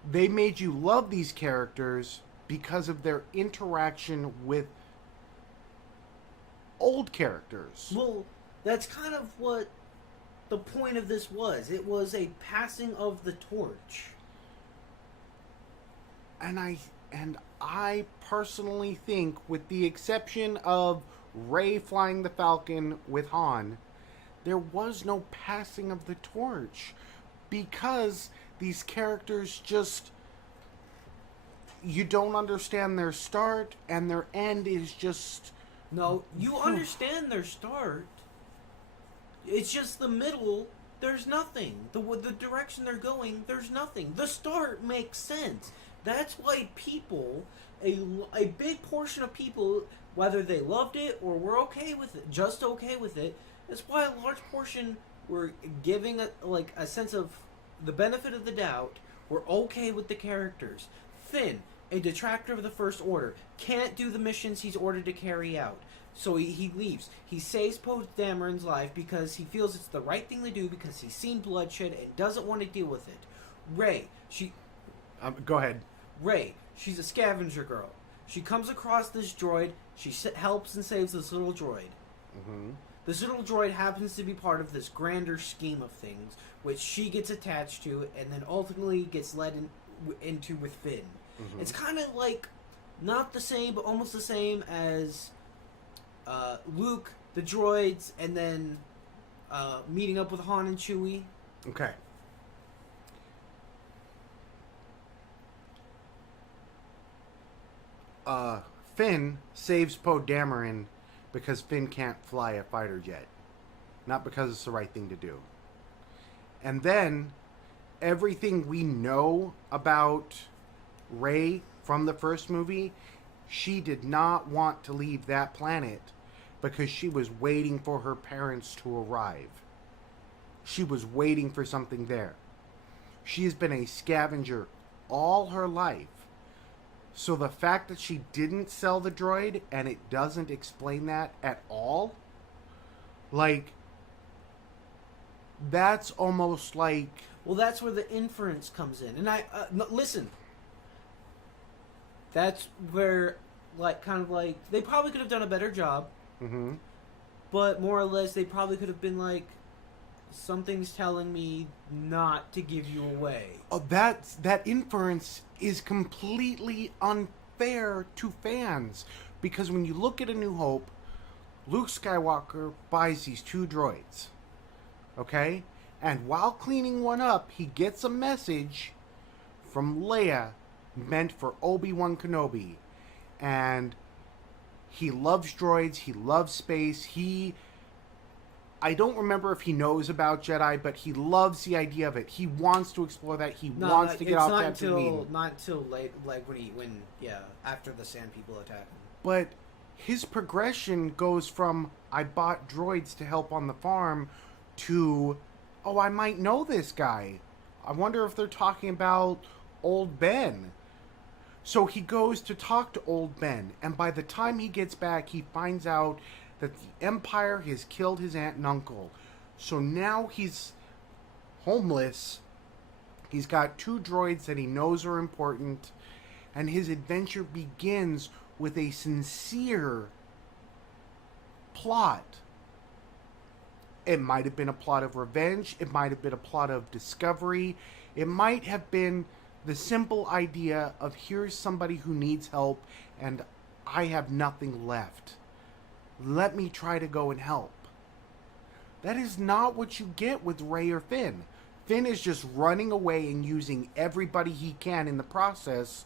they made you love these characters because of their interaction with old characters. Well, that's kind of what the point of this was. It was a passing of the torch. And I personally think, with the exception of Rey flying the Falcon with Han, there was no passing of the torch, because these characters just... You don't understand their start, and their end is just... No, you understand their start. It's just the middle. There's nothing. The direction they're going, there's nothing. The start makes sense. That's why people, a big portion of people, whether they loved it or were okay with it, just okay with it, That's why a large portion were giving a sense of the benefit of the doubt. We're okay with the characters. Finn, a detractor of the First Order, can't do the missions he's ordered to carry out. So he leaves. He saves Poe Dameron's life because he feels it's the right thing to do because he's seen bloodshed and doesn't want to deal with it. Rey, Go ahead. Rey, she's a scavenger girl. She comes across this droid. She helps and saves this little droid. Mm-hmm. This little droid happens to be part of this grander scheme of things, which she gets attached to and then ultimately gets led into with Finn. Mm-hmm. It's kind of like, not the same, but almost the same as Luke, the droids, and then meeting up with Han and Chewie. Okay. Finn saves Poe Dameron because Finn can't fly a fighter jet. Not because it's the right thing to do. And then, everything we know about Rey from the first movie, she did not want to leave that planet because she was waiting for her parents to arrive. She was waiting for something there. She has been a scavenger all her life. So the fact that she didn't sell the droid and it doesn't explain that at all, like, that's almost like... Well, that's where the inference comes in. And listen, that's where, they probably could have done a better job. Mm-hmm. But more or less, they probably could have been like, something's telling me not to give you away. Oh, that inference is completely unfair to fans. Because when you look at A New Hope, Luke Skywalker buys these 2 droids. Okay? And while cleaning one up, he gets a message from Leia meant for Obi-Wan Kenobi. And he loves droids, he loves space, I don't remember if he knows about Jedi, but he loves the idea of it. He wants to explore that. He wants to get off that domain. Not until late, after the Sand People attack him. But his progression goes from, I bought droids to help on the farm, to, oh, I might know this guy. I wonder if they're talking about Old Ben. So he goes to talk to Old Ben, and by the time he gets back, he finds out that the Empire has killed his aunt and uncle. So now he's homeless. He's got 2 droids that he knows are important. And his adventure begins with a sincere plot. It might have been a plot of revenge. It might have been a plot of discovery. It might have been the simple idea of, here's somebody who needs help and I have nothing left. Let me try to go and help. That is not what you get with Rey or Finn. Finn is just running away and using everybody he can in the process,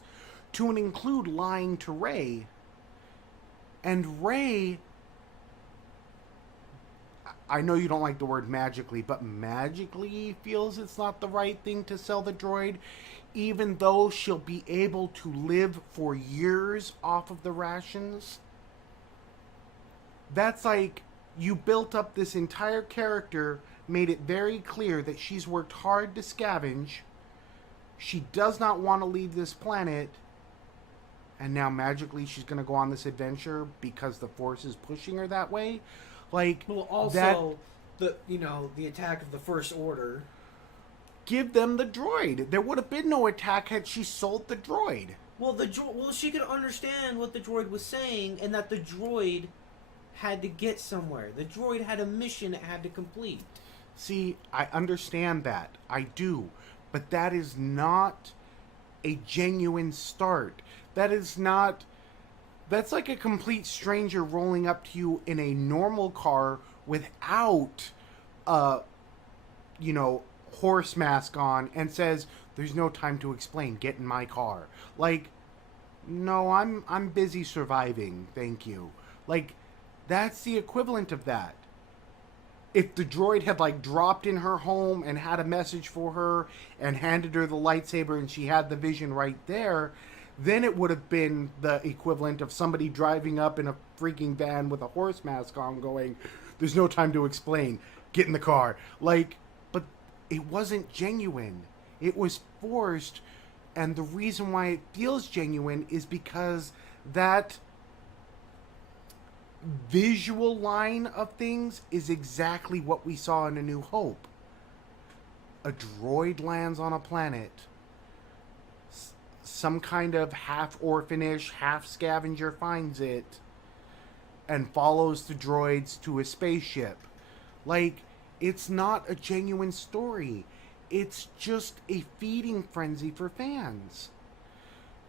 to include lying to Rey. And Rey, I know you don't like the word magically, but magically feels it's not the right thing to sell the droid, even though she'll be able to live for years off of the rations. That's like, you built up this entire character, made it very clear that she's worked hard to scavenge, she does not want to leave this planet, and now magically she's going to go on this adventure because the Force is pushing her that way? Like, well, also, the attack of the First Order. Give them the droid. There would have been no attack had she sold the droid. Well, she could understand what the droid was saying, and that the droid had to get somewhere. The droid had a mission it had to complete. See, I understand that. I do. But that is not a genuine start. That's like a complete stranger rolling up to you in a normal car without horse mask on and says, there's no time to explain, get in my car. Like, no, I'm busy surviving, thank you. Like, that's the equivalent of that. If the droid had, dropped in her home and had a message for her and handed her the lightsaber and she had the vision right there, then it would have been the equivalent of somebody driving up in a freaking van with a horse mask on going, There's no time to explain. Get in the car. Like, but it wasn't genuine. It was forced, and the reason why it feels genuine is because that visual line of things is exactly what we saw in A New Hope. A droid lands on a planet. Some kind of half orphanish, half scavenger finds it and follows the droids to a spaceship. Like, it's not a genuine story. It's just a feeding frenzy for fans.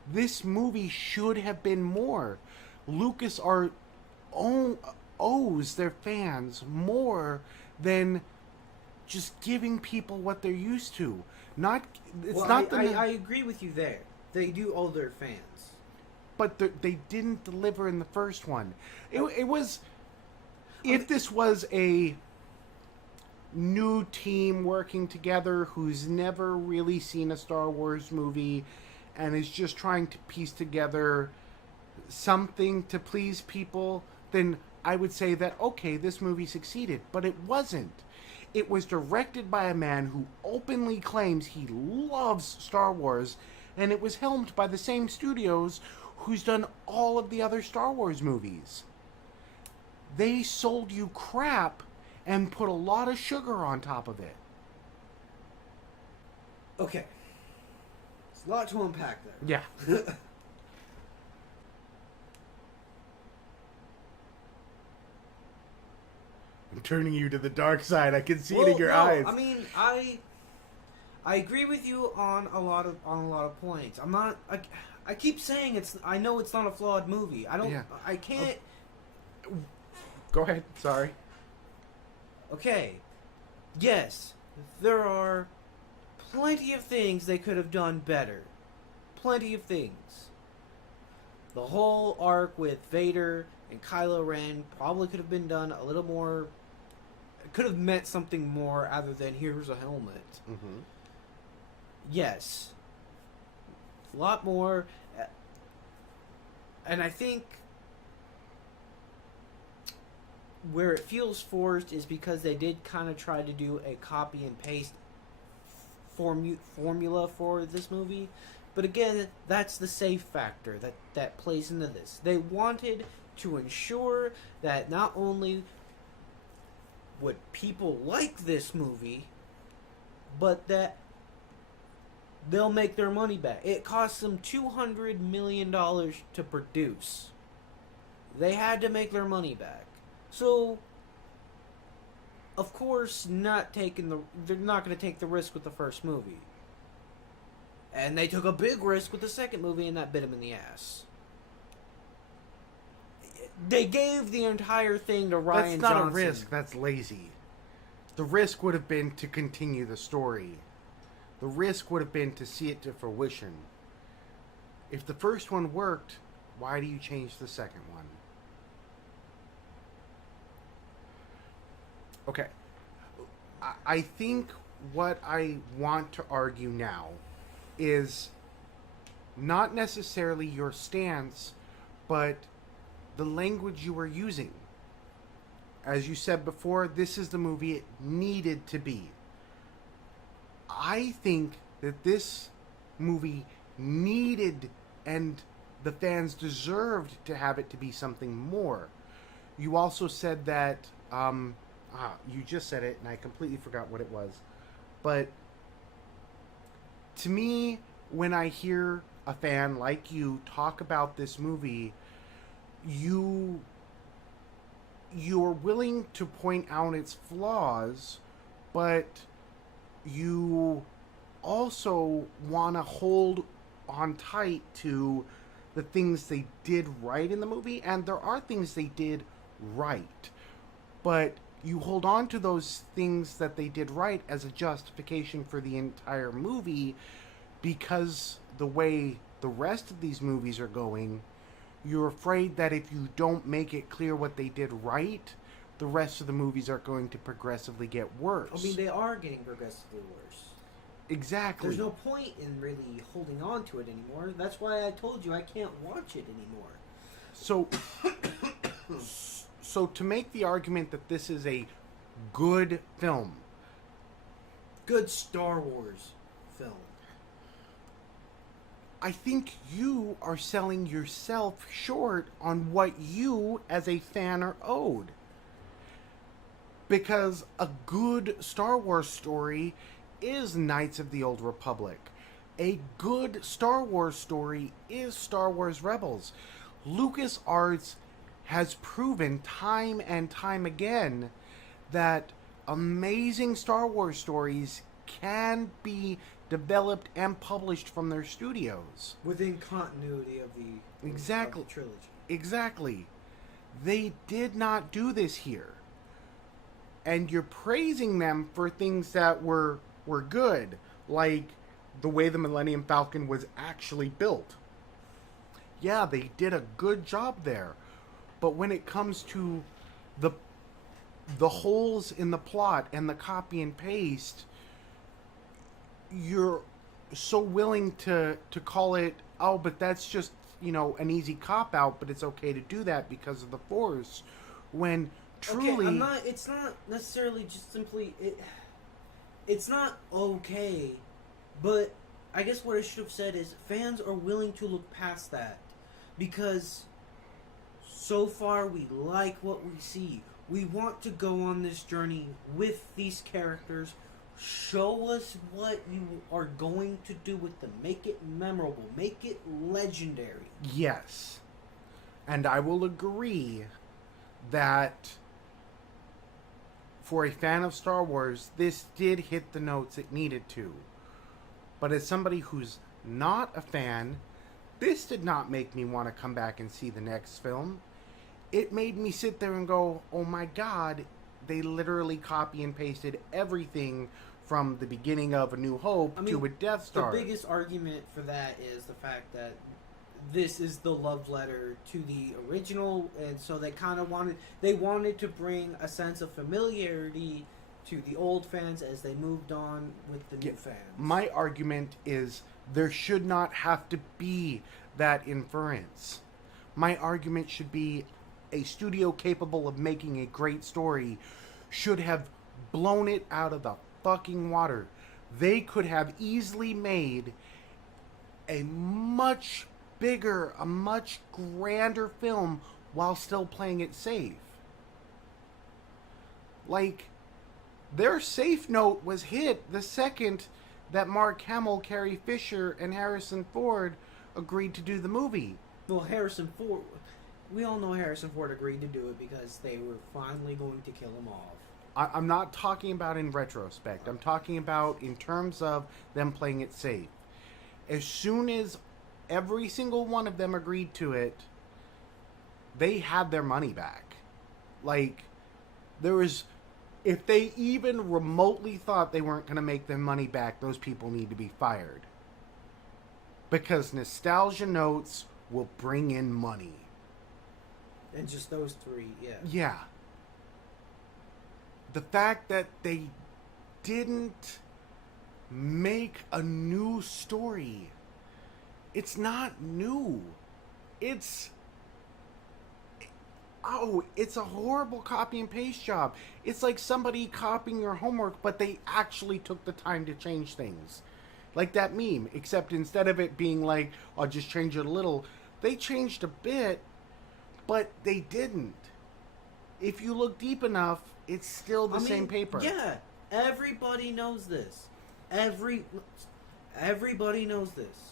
This movie should have been more. Lucas owes their fans more than just giving people what they're used to. I agree with you there. They do owe their fans, but they didn't deliver in the first one. It was, if this was a new team working together who's never really seen a Star Wars movie and is just trying to piece together something to please people, then I would say that, okay, this movie succeeded. But it wasn't. It was directed by a man who openly claims he loves Star Wars, and it was helmed by the same studios who's done all of the other Star Wars movies. They sold you crap and put a lot of sugar on top of it. Okay. There's a lot to unpack there. Yeah. I'm turning you to the dark side. I can see it in your eyes. I mean, I agree with you on a lot of points. I'm not. I keep saying it's. I know it's not a flawed movie. I don't. Yeah. I can't. Go ahead. Sorry. Okay. Yes, there are plenty of things they could have done better. Plenty of things. The whole arc with Vader and Kylo Ren probably could have been done a little more. It could have meant something more other than here's a helmet. Mm-hmm. Yes. A lot more. And I think where it feels forced is because they did kind of try to do a copy and paste formula for this movie. But again, that's the safe factor that plays into this. They wanted to ensure that not only would people like this movie, but that they'll make their money back. It cost them $200 million to produce. They had to make their money back. So, of course, they're not going to take the risk with the first movie. And they took a big risk with the second movie, and that bit them in the ass. They gave the entire thing to Rian Johnson. That's not a risk. That's lazy. The risk would have been to continue the story. The risk would have been to see it to fruition. If the first one worked, why do you change the second one? Okay. I think what I want to argue now is not necessarily your stance, but the language you are using. As you said before, this is the movie it needed to be. I think that this movie needed and the fans deserved to have it to be something more. You also said that, you just said it and I completely forgot what it was. But to me, when I hear a fan like you talk about this movie, you're willing to point out its flaws, but you also want to hold on tight to the things they did right in the movie, and there are things they did right, but you hold on to those things that they did right as a justification for the entire movie, because the way the rest of these movies are going, you're afraid that if you don't make it clear what they did right, the rest of the movies are going to progressively get worse. I mean, they are getting progressively worse. Exactly. There's no point in really holding on to it anymore. That's why I told you I can't watch it anymore. So, So to make the argument that this is a good film, Good Star Wars film. I think you are selling yourself short on what you as a fan are owed. Because a good Star Wars story is Knights of the Old Republic. A good Star Wars story is Star Wars Rebels. LucasArts has proven time and time again that amazing Star Wars stories can be developed and published from their studios. Within continuity of the Exactly. of the trilogy. Exactly. They did not do this here. And you're praising them for things that were good, like the way the Millennium Falcon was actually built. Yeah, they did a good job there. But when it comes to the holes in the plot and the copy and paste, you're so willing to call it, oh, but that's just, an easy cop out, but it's okay to do that because of the Force, when truly Okay, it's not necessarily just simply it's not okay, but I guess what I should have said is fans are willing to look past that because so far we like what we see. We want to go on this journey with these characters. Show us what you are going to do with them. Make it memorable. Make it legendary. Yes. And I will agree that for a fan of Star Wars, this did hit the notes it needed to. But as somebody who's not a fan, this did not make me want to come back and see the next film. It made me sit there and go, oh my god, they literally copy and pasted everything from the beginning of A New Hope to a Death Star. The biggest argument for that is the fact that this is the love letter to the original, and so they kind of wanted to bring a sense of familiarity to the old fans as they moved on with the new fans. My argument is there should not have to be that inference. My argument should be a studio capable of making a great story should have blown it out of the fucking water. They could have easily made a much bigger, a much grander film while still playing it safe. Like, their safe note was hit the second that Mark Hamill, Carrie Fisher, and Harrison Ford agreed to do the movie. Well, Harrison Ford, we all know Harrison Ford agreed to do it because they were finally going to kill him off. I'm not talking about in retrospect. I'm talking about in terms of them playing it safe. As soon as every single one of them agreed to it, they had their money back. Like, there was... If they even remotely thought they weren't going to make their money back, those people need to be fired. Because nostalgia notes will bring in money. And just those three, yeah. Yeah. The fact that they didn't make a new story. It's not new. It's a horrible copy and paste job. It's like somebody copying your homework, but they actually took the time to change things. Like that meme, except instead of it being like, I'll just change it a little, they changed a bit, but they didn't. If you look deep enough, it's still the same paper. Yeah, everybody knows this. Everybody knows this.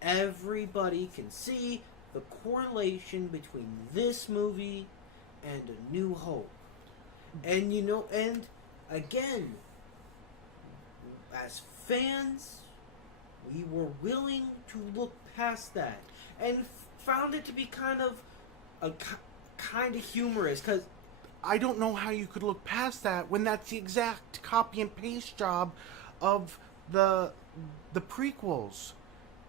Everybody can see the correlation between this movie and A New Hope. And and again, as fans, we were willing to look past that and found it to be kind of humorous, because I don't know how you could look past that when that's the exact copy and paste job of the prequels.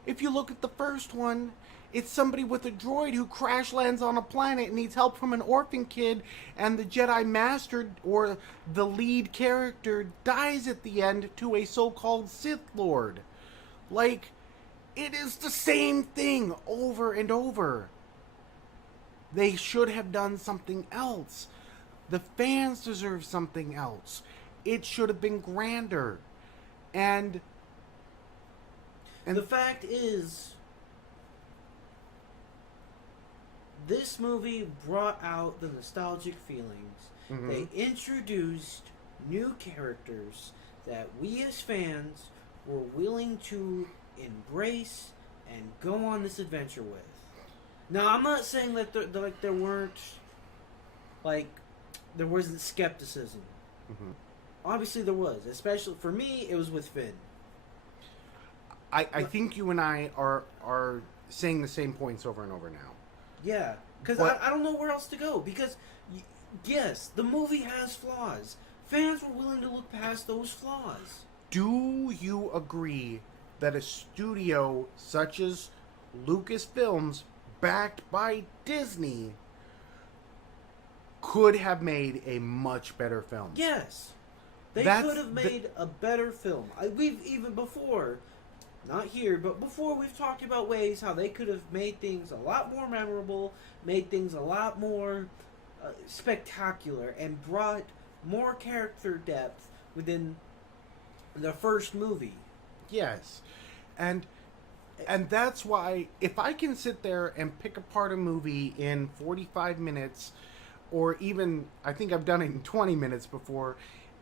If you look at the first one, it's somebody with a droid who crash lands on a planet and needs help from an orphan kid, and the Jedi Master, or the lead character, dies at the end to a so-called Sith Lord. Like, it is the same thing over and over. They should have done something else. The fans deserve something else. It should have been grander. And the fact is, this movie brought out the nostalgic feelings. Mhm. They introduced new characters that we as fans were willing to embrace and go on this adventure with. Now, I'm not saying that there weren't, like, there wasn't skepticism. Mhm. Obviously, there was. Especially for me, it was with Finn. I think you and I are saying the same points over and over now. Yeah, because But- I don't know where else to go. Because, yes, the movie has flaws. Fans were willing to look past those flaws. Do you agree that a studio such as Lucasfilms, backed by Disney, could have made a much better film? Yes. They That's could have made a better film. We've even before, not here, but before we've talked about ways how they could have made things a lot more memorable, made things a lot more spectacular, and brought more character depth within the first movie. Yes. And that's why if I can sit there and pick apart a movie in 45 minutes, or even I think I've done it in 20 minutes before,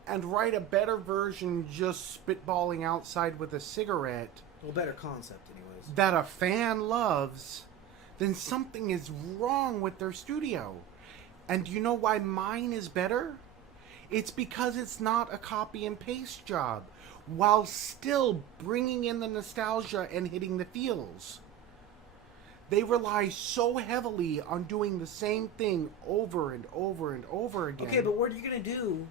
and write a better version just spitballing outside with a cigarette Well, better concept, anyways. that a fan loves, then something is wrong with their studio. And do you know why mine is better? It's because it's not a copy and paste job, while still bringing in the nostalgia and hitting the feels. They rely so heavily on doing the same thing over and over and over again. Okay, but what are you going to do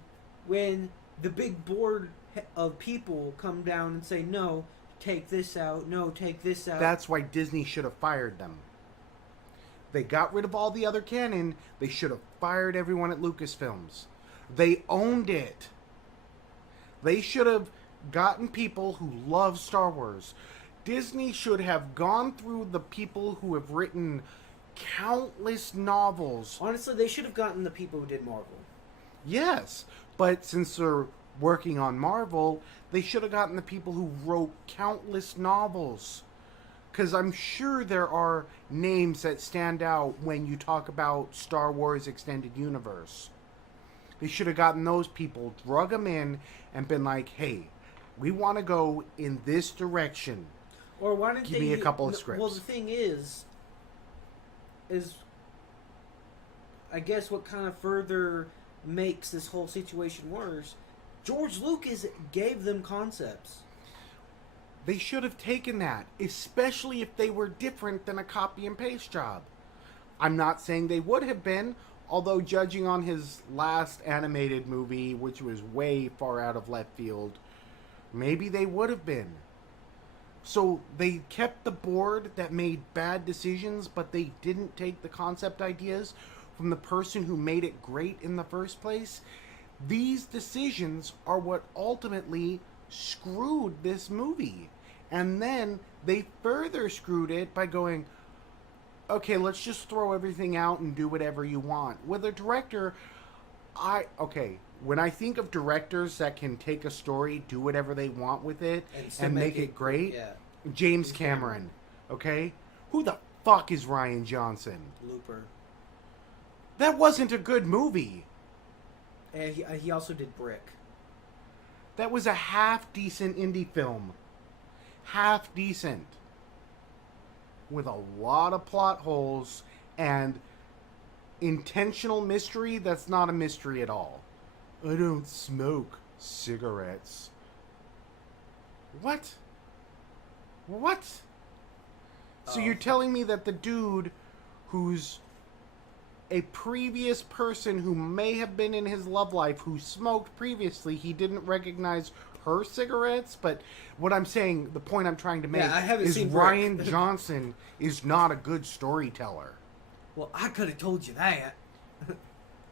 when the big board of people come down and say, no, take this out, no, take this out? That's why Disney should have fired them. They got rid of all the other canon. They should have fired everyone at Lucasfilms. They owned it. They should have gotten people who love Star Wars. Disney should have gone through the people who have written countless novels. Honestly, they should have gotten the people who did Marvel. Yes, but since they're working on Marvel, they should have gotten the people who wrote countless novels. Because I'm sure there are names that stand out when you talk about Star Wars Extended Universe. They should have gotten those people, drug them in, and been like, hey, we want to go in this direction. Or why didn't Give they me a couple of scripts. Well, the thing is I guess what kind of further makes this whole situation worse, George Lucas gave them concepts. They should have taken that, especially if they were different than a copy and paste job. I'm not saying they would have been, although judging on his last animated movie, which was way far out of left field, maybe they would have been. So they kept the board that made bad decisions, but they didn't take the concept ideas from the person who made it great in the first place. These decisions are what ultimately screwed this movie. And then they further screwed it by going, okay, let's just throw everything out and do whatever you want. With a director, when I think of directors that can take a story, do whatever they want with it, and make it great, Yeah, James Cameron, okay? Who the fuck is Ryan Johnson? Looper. That wasn't a good movie. And he also did Brick. That was a half-decent indie film. Half-decent. With a lot of plot holes and intentional mystery that's not a mystery at all. I don't smoke cigarettes. What? What? So you're telling me that the dude who's a previous person who may have been in his love life who smoked previously, he didn't recognize her cigarettes? But what I'm saying, the point I'm trying to make I haven't is seen Ryan Brick. Johnson is not a good storyteller. Well, I could have told you that.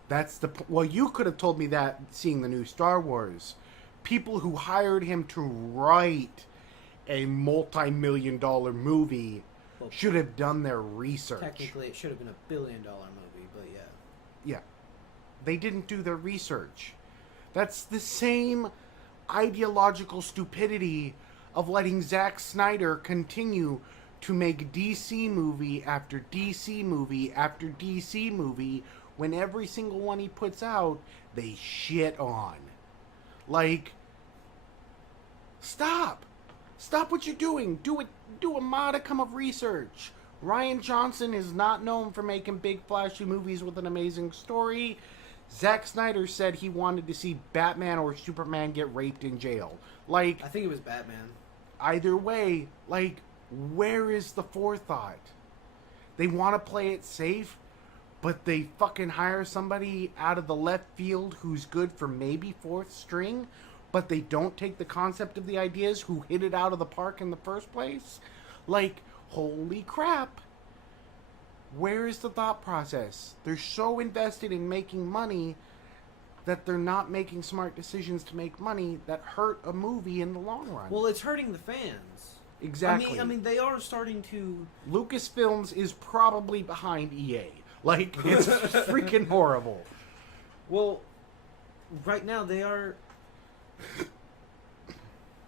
That's the well, you could have told me that seeing the new Star Wars. People who hired him to write a multi-million-dollar movie Well, should have done their research. technically, it should have been $1 billion movie, but yeah. Yeah. They didn't do their research. That's the same ideological stupidity of letting Zack Snyder continue to make DC movie after DC movie after DC movie when every single one he puts out, they shit on. Like, stop. Stop what you're doing. Do a modicum of research. Ryan Johnson is not known for making big flashy movies with an amazing story. Zack Snyder said he wanted to see Batman or Superman get raped in jail. Like, I think it was Batman. either way, like, where is the forethought? They want to play it safe, but they fucking hire somebody out of the left field who's good for maybe fourth string, but they don't take the concept of the ideas who hit it out of the park in the first place? Like, holy crap. Where is the thought process? They're so invested in making money that they're not making smart decisions to make money that hurt a movie in the long run. Well, it's hurting the fans. Exactly. I mean, they are starting to. Lucasfilms is probably behind EA. Like, it's freaking horrible. Well, right now they are.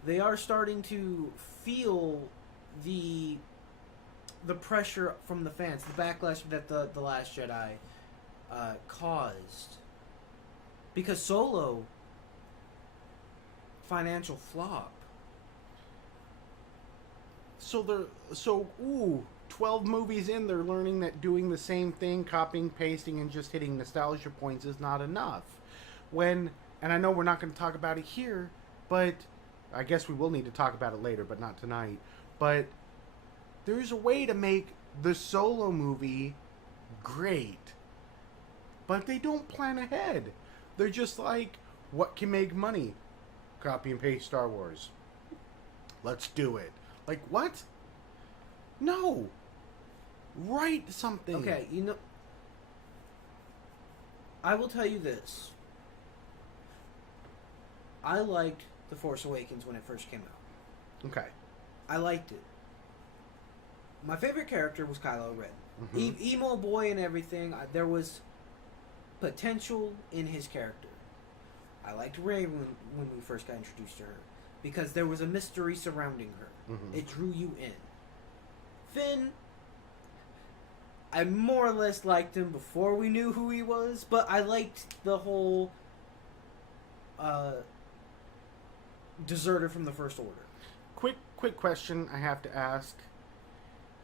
They are starting to feel the pressure from the fans, the backlash that the Last Jedi caused, because Solo, financial flop. So 12 movies in, they're learning that doing the same thing, copying, pasting, and just hitting nostalgia points is not enough. And I know we're not going to talk about it here, but I guess we will need to talk about it later, but not tonight. But there's a way to make the Solo movie great. But they don't plan ahead. They're just like, what can make money? Copy and paste Star Wars. Let's do it. Like, what? No. Write something. Okay, I will tell you this. I liked The Force Awakens when it first came out. Okay. I liked it. My favorite character was Kylo Ren. Mm-hmm. Emo boy and everything. There was potential in his character. I liked Rey when we first got introduced to her, because there was a mystery surrounding her. Mm-hmm. It drew you in. Finn, I more or less liked him before we knew who he was, but I liked the whole deserter from the First Order. Quick question I have to ask.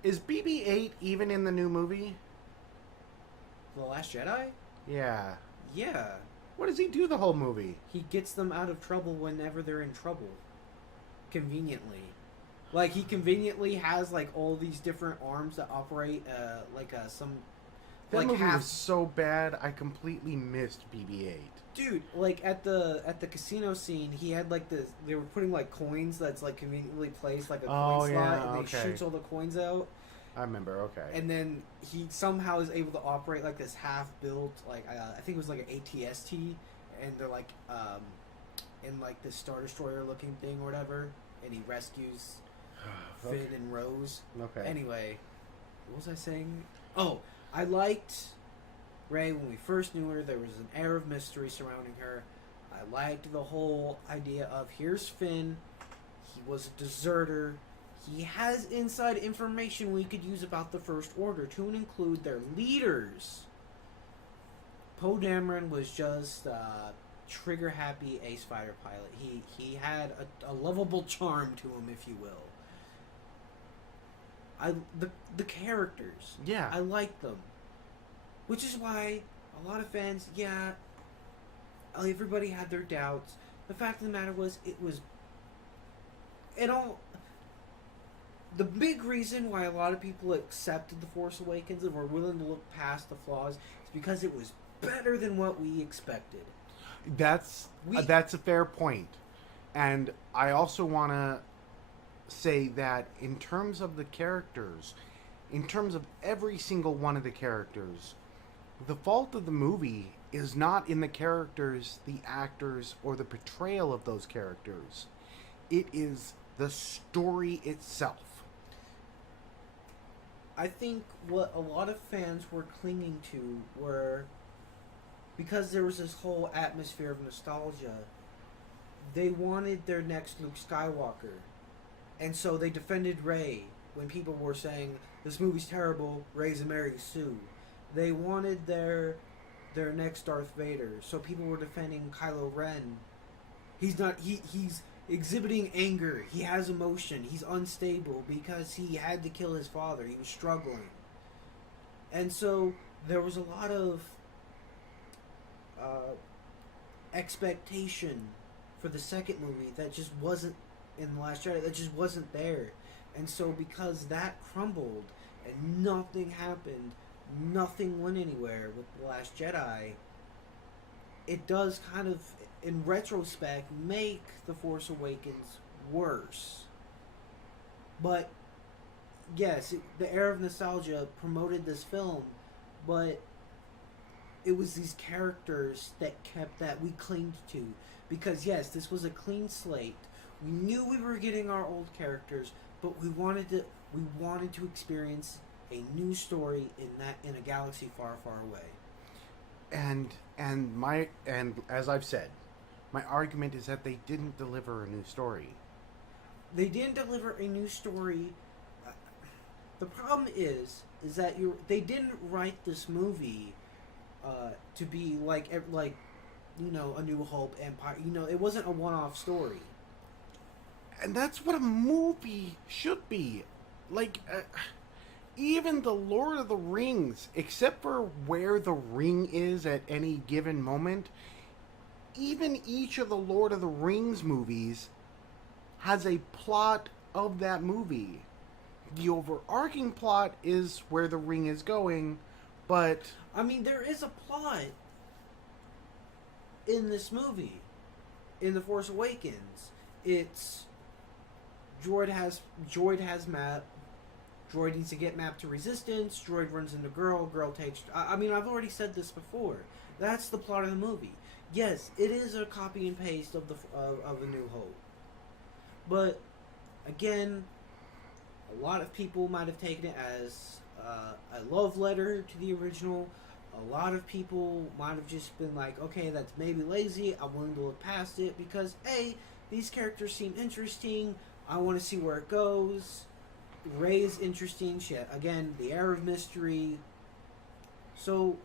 Is BB-8 even in the new movie? The Last Jedi? Yeah. Yeah. What does he do the whole movie? He gets them out of trouble whenever they're in trouble. Conveniently. Like, he conveniently has, like, all these different arms that operate, some... That like, movie half... was so bad, I completely missed BB-8. Dude, like, at the casino scene, he had, like, this... They were putting, like, coins that's, like, conveniently placed, like, a coin slot, and he shoots all the coins out. I remember, okay. And then he somehow is able to operate, like, this half-built, like, I think it was, like, an ATST, and they're, like, in, like, this Star Destroyer-looking thing or whatever, and he rescues Finn and Rose. Okay. Anyway, what was I saying? Oh, I liked Rey when we first knew her. There was an air of mystery surrounding her. I liked the whole idea of, here's Finn. He was a deserter. He has inside information we could use about the First Order, to include their leaders. Poe Dameron was just a trigger-happy ace fighter pilot. He had a lovable charm to him, if you will. The characters. Yeah. I like them. Which is why a lot of fans, everybody had their doubts. The fact of the matter was, the big reason why a lot of people accepted The Force Awakens and were willing to look past the flaws is because it was better than what we expected. That's a fair point. And I also want to say that in terms of the characters, in terms of every single one of the characters, the fault of the movie is not in the characters, the actors, or the portrayal of those characters. It is the story itself. I think what a lot of fans were clinging to were, because there was this whole atmosphere of nostalgia, they wanted their next Luke Skywalker. And so they defended Rey when people were saying, this movie's terrible, Rey's a Mary Sue. They wanted their next Darth Vader. So people were defending Kylo Ren. He's exhibiting anger. He has emotion. He's unstable because he had to kill his father. He was struggling. And so there was a lot of expectation for the second movie that just wasn't in The Last Jedi. That just wasn't there. And so because that crumbled and nothing happened, nothing went anywhere with The Last Jedi, it does kind of, in retrospect, make The Force Awakens worse. But yes, the era of nostalgia promoted this film, but it was these characters that we clinged to. Because yes, this was a clean slate. We knew we were getting our old characters, but we wanted to experience a new story in a galaxy far, far away. And as I've said, my argument is that they didn't deliver a new story. They didn't deliver a new story. The problem is that they didn't write this movie to be like A New Hope, Empire. It wasn't a one-off story. And that's what a movie should be. Even the Lord of the Rings, except for where the ring is at any given moment, even each of the Lord of the Rings movies has a plot of that movie. The overarching plot is where the ring is going, but... I mean, there is a plot in this movie. In The Force Awakens. It's... Droid has map. Droid needs to get mapped to Resistance. Droid runs into girl. Girl takes... I've already said this before. That's the plot of the movie. Yes, it is a copy and paste of A New Hope. But, again, a lot of people might have taken it as a love letter to the original. A lot of people might have just been like, okay, that's maybe lazy. I'm willing to look past it because, hey, these characters seem interesting. I want to see where it goes. Rey is interesting. Again, the air of mystery. So...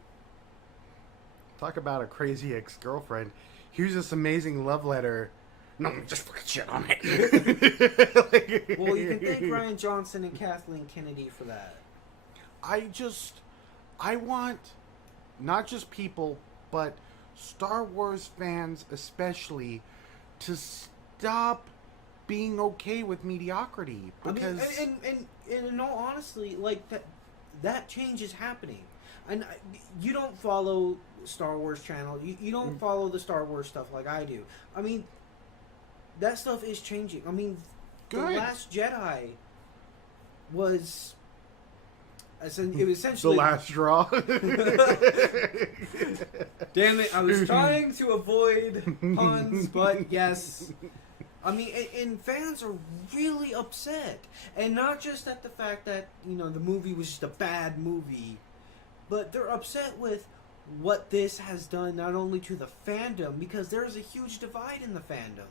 Talk about a crazy ex-girlfriend. Here's this amazing love letter. No, just fucking shit on it. Well, you can thank Rian Johnson and Kathleen Kennedy for that. I want not just people, but Star Wars fans especially, to stop being okay with mediocrity. Because and in all honesty, like that change is happening. And you don't follow Star Wars channel. You don't follow the Star Wars stuff like I do. I mean, that stuff is changing. I mean, Good. The Last Jedi was... It was essentially... The last straw. Damn it, I was trying to avoid puns, but yes. I mean, and fans are really upset. And not just at the fact that, the movie was just a bad movie, but they're upset with what this has done not only to the fandom, because there's a huge divide in the fandom.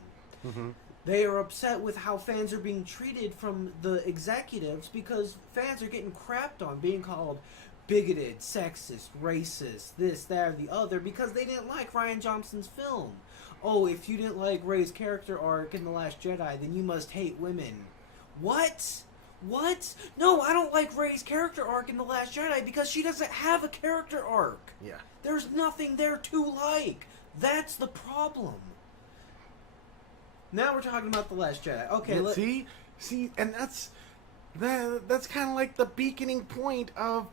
Mm-hmm. They are upset with how fans are being treated from the executives because fans are getting crapped on, being called bigoted, sexist, racist, this, that, or the other, because they didn't like Rian Johnson's film. Oh, if you didn't like Rey's character arc in The Last Jedi, then you must hate women. What? What? No, I don't like Rey's character arc in The Last Jedi because she doesn't have a character arc. Yeah. There's nothing there to like. That's the problem. Now we're talking about The Last Jedi. Okay, yeah, see, and that's kind of like the beaconing point of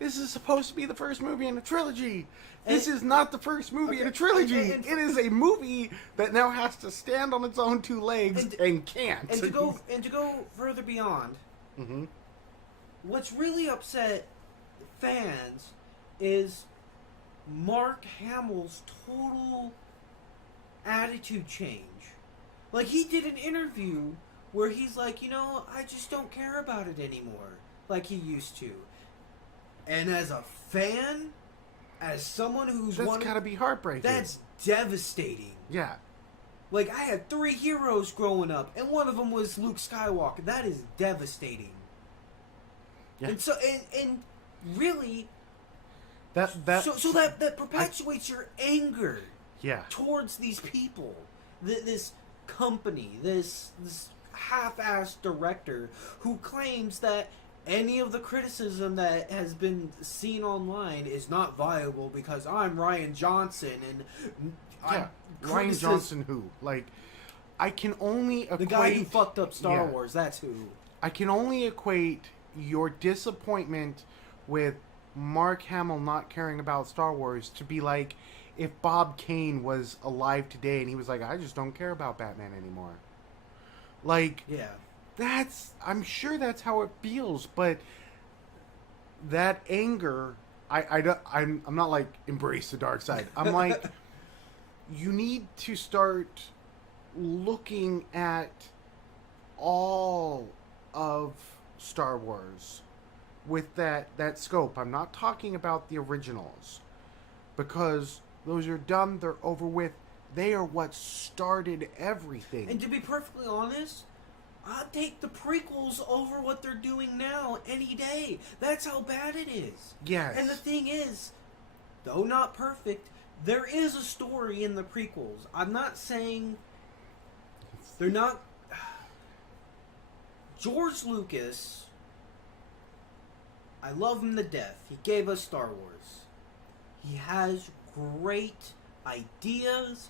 this is supposed to be the first movie in a trilogy. This is not the first movie in a trilogy. It is a movie that now has to stand on its own two legs and can't. And to go further beyond, what's really upset fans is Mark Hamill's total attitude change. Like, he did an interview where he's like, I just don't care about it anymore. like he used to. And as a fan, as someone who's That's gotta be heartbreaking. that's devastating. Yeah. Like, I had 3 heroes growing up, and one of them was Luke Skywalker. That is devastating. Yeah. And so, and really, That so that perpetuates your anger yeah. towards these people, this company, this half-assed director who claims that any of the criticism that has been seen online is not viable because I'm Ryan Johnson and Yeah. Ryan Johnson who? Like, I can only equate... The guy who fucked up Star Wars, that's who. I can only equate your disappointment with Mark Hamill not caring about Star Wars to be like if Bob Kane was alive today and he was like, I just don't care about Batman anymore. Like, yeah. I'm sure that's how it feels, but that anger, I'm not like, embrace the dark side. I'm like, you need to start looking at all of Star Wars with that scope. I'm not talking about the originals, because those are done, they're over with. They are what started everything. And to be perfectly honest, I'd take the prequels over what they're doing now any day. That's how bad it is. Yes. And the thing is, though not perfect, there is a story in the prequels. I'm not saying they're not... George Lucas, I love him to death. He gave us Star Wars. He has great ideas,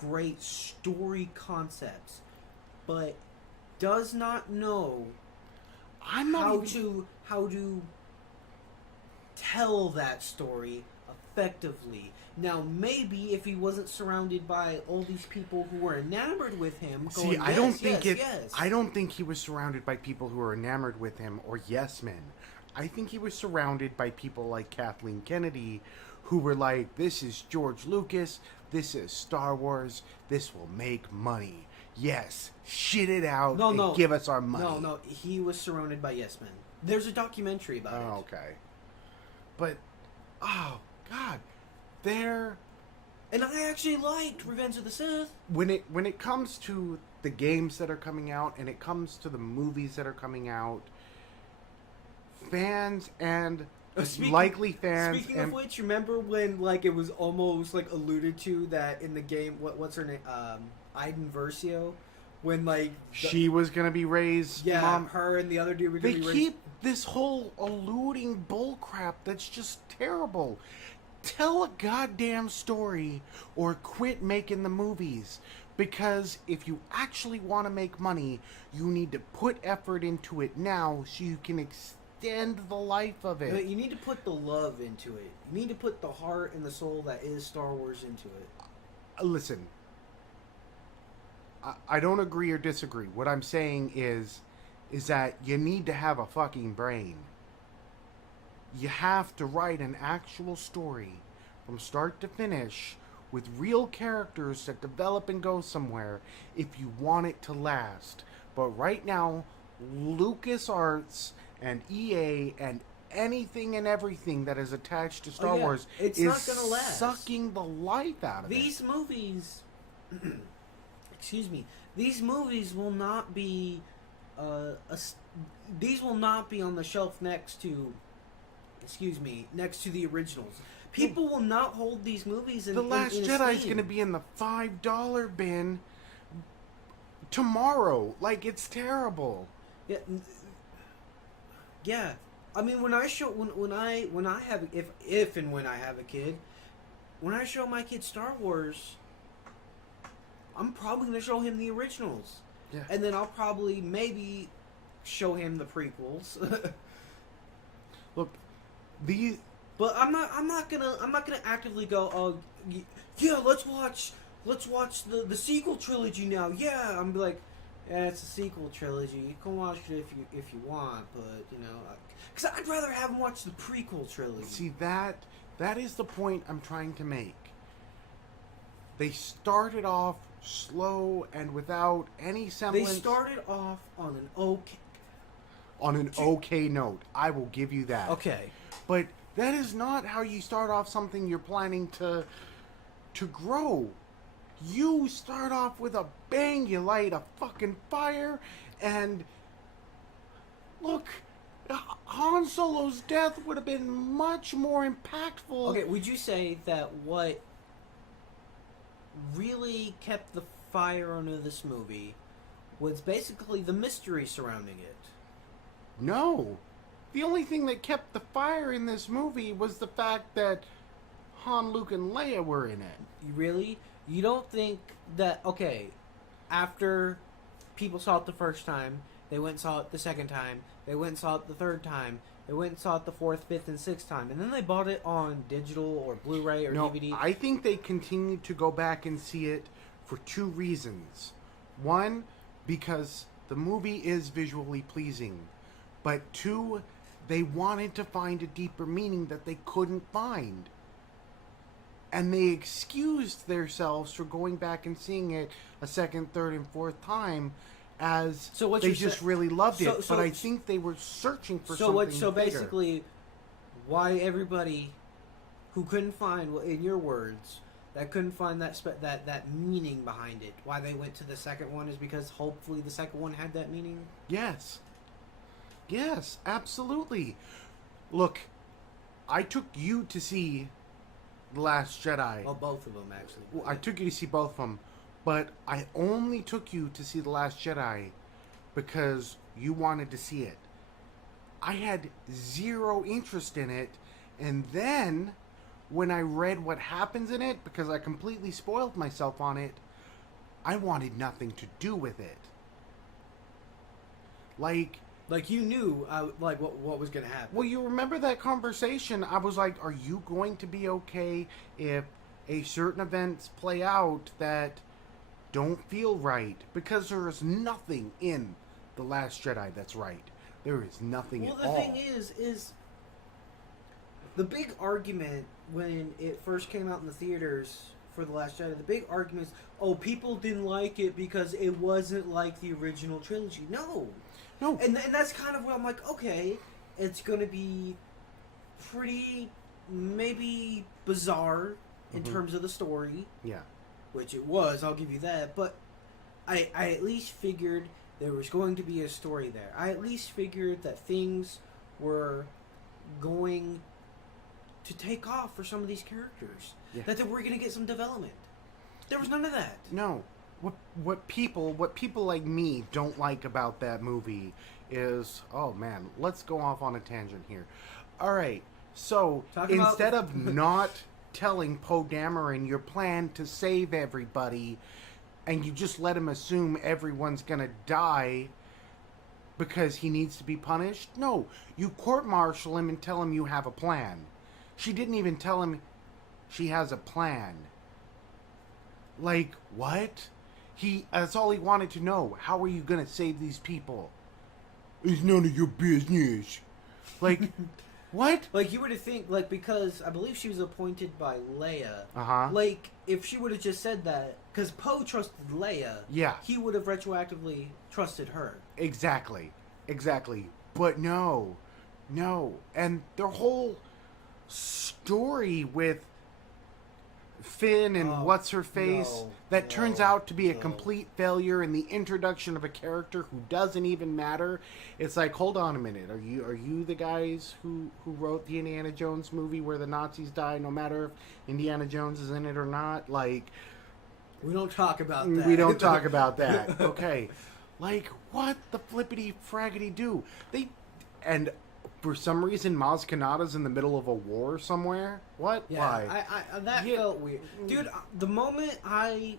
great story concepts, but does not know how to tell that story effectively. Now, maybe if he wasn't surrounded by all these people who were enamored with him, going, See, I don't think yes. I don't think he was surrounded by people who were enamored with him or yes men. I think he was surrounded by people like Kathleen Kennedy, who were like, "This is George Lucas. This is Star Wars. This will make money. Yes, shit it out and give us our money." No, he was surrounded by yes men. There's a documentary about it. Oh, okay. But, oh, God. There... And I actually liked Revenge of the Sith. When it comes to the games that are coming out, and it comes to the movies that are coming out, fans and... Speaking of which, remember when it was almost alluded to that in the game? What's her name? Iden Versio, when she was gonna be raised. Yeah, Mom. her and the other dude were gonna be raised. They keep this whole alluding bullcrap that's just terrible. Tell a goddamn story or quit making the movies. Because if you actually want to make money, you need to put effort into it now so you can extend the life of it. But you need to put the love into it. You need to put the heart and the soul that is Star Wars into it. Listen, I don't agree or disagree. What I'm saying is that you need to have a fucking brain. You have to write an actual story from start to finish with real characters that develop and go somewhere if you want it to last. But right now, LucasArts and EA and anything and everything that is attached to Star Wars it's is not gonna last. Sucking the life out of these movies. Excuse me. These movies will not be. These will not be on the shelf next to. Excuse me, next to the originals. People will not hold these movies in The Last Jedi is going to be in the $5 bin tomorrow. It's terrible. Yeah. Yeah. I mean, when I have if and when I have a kid, when I show my kid Star Wars, I'm probably going to show him the originals. Yeah. And then I'll probably maybe show him the prequels. Look, but I'm not gonna actively go, oh yeah, let's watch the sequel trilogy now. Yeah, I'm like, yeah, it's a sequel trilogy. You can watch it if you want, but because I'd rather have him watch the prequel trilogy. See, that is the point I'm trying to make. They started off slow and without any semblance. They started off on an okay. on an okay note. I will give you that. Okay. But that is not how you start off something you're planning to grow. You start off with a bang, you light a fucking fire, and look, Han Solo's death would have been much more impactful. Okay, would you say that what really kept the fire under this movie was basically the mystery surrounding it? No. The only thing that kept the fire in this movie was the fact that Han, Luke, and Leia were in it. Really? You don't think that, okay, after people saw it the first time, they went and saw it the second time, they went and saw it the third time, they went and saw it the fourth, fifth, and sixth time, and then they bought it on digital or Blu-ray or DVD? I think they continued to go back and see it for two reasons. One, because the movie is visually pleasing. But two, they wanted to find a deeper meaning that they couldn't find. And they excused themselves for going back and seeing it a second, third, and fourth time as they just really loved it. But I think they were searching for something So bigger. basically, why everybody who couldn't find, in your words, that couldn't find that meaning behind it, why they went to the second one is because hopefully the second one had that meaning? Yes. Yes, absolutely. Look, I took you to see The Last Jedi. Well, both of them, actually. Well, I took you to see both of them, but I only took you to see The Last Jedi because you wanted to see it. I had zero interest in it, and then when I read what happens in it, because I completely spoiled myself on it, I wanted nothing to do with it. Like you knew, what was going to happen. Well, you remember that conversation? I was like, are you going to be okay if a certain events play out that don't feel right? Because there is nothing in The Last Jedi that's right. There is nothing at all. Well, the thing is the big argument when it first came out in the theaters for The Last Jedi, the big argument is, oh, people didn't like it because it wasn't like the original trilogy. No. And that's kind of where I'm like, okay, it's going to be pretty, maybe bizarre in terms of the story. Yeah. Which it was, I'll give you that. But I at least figured there was going to be a story there. I at least figured that things were going to take off for some of these characters. Yeah. That they were going to get some development. There was none of that. No. What people like me don't like about that movie is, oh man, let's go off on a tangent here. All right, so instead of not telling Poe Dameron your plan to save everybody, and you just let him assume everyone's gonna die because he needs to be punished, no, you court-martial him and tell him you have a plan. She didn't even tell him she has a plan. Like, what? That's all he wanted to know. How are you going to save these people? It's none of your business. Like, what? Like, you were to think, like, because I believe she was appointed by Leia. Uh-huh. Like, if she would have just said that, because Poe trusted Leia. Yeah. He would have retroactively trusted her. Exactly. But no. And their whole story with Finn and what's-her-face turns out to be a complete failure, and the introduction of a character who doesn't even matter. It's like, hold on a minute, are you the guys who wrote the Indiana Jones movie where the Nazis die no matter if Indiana Jones is in it or not? Like, we don't talk about that. We don't talk about that. Okay. Like, what the flippity fraggity do? And for some reason, Maz Kanata's in the middle of a war somewhere. What? Yeah, Why? That felt weird, dude. The moment I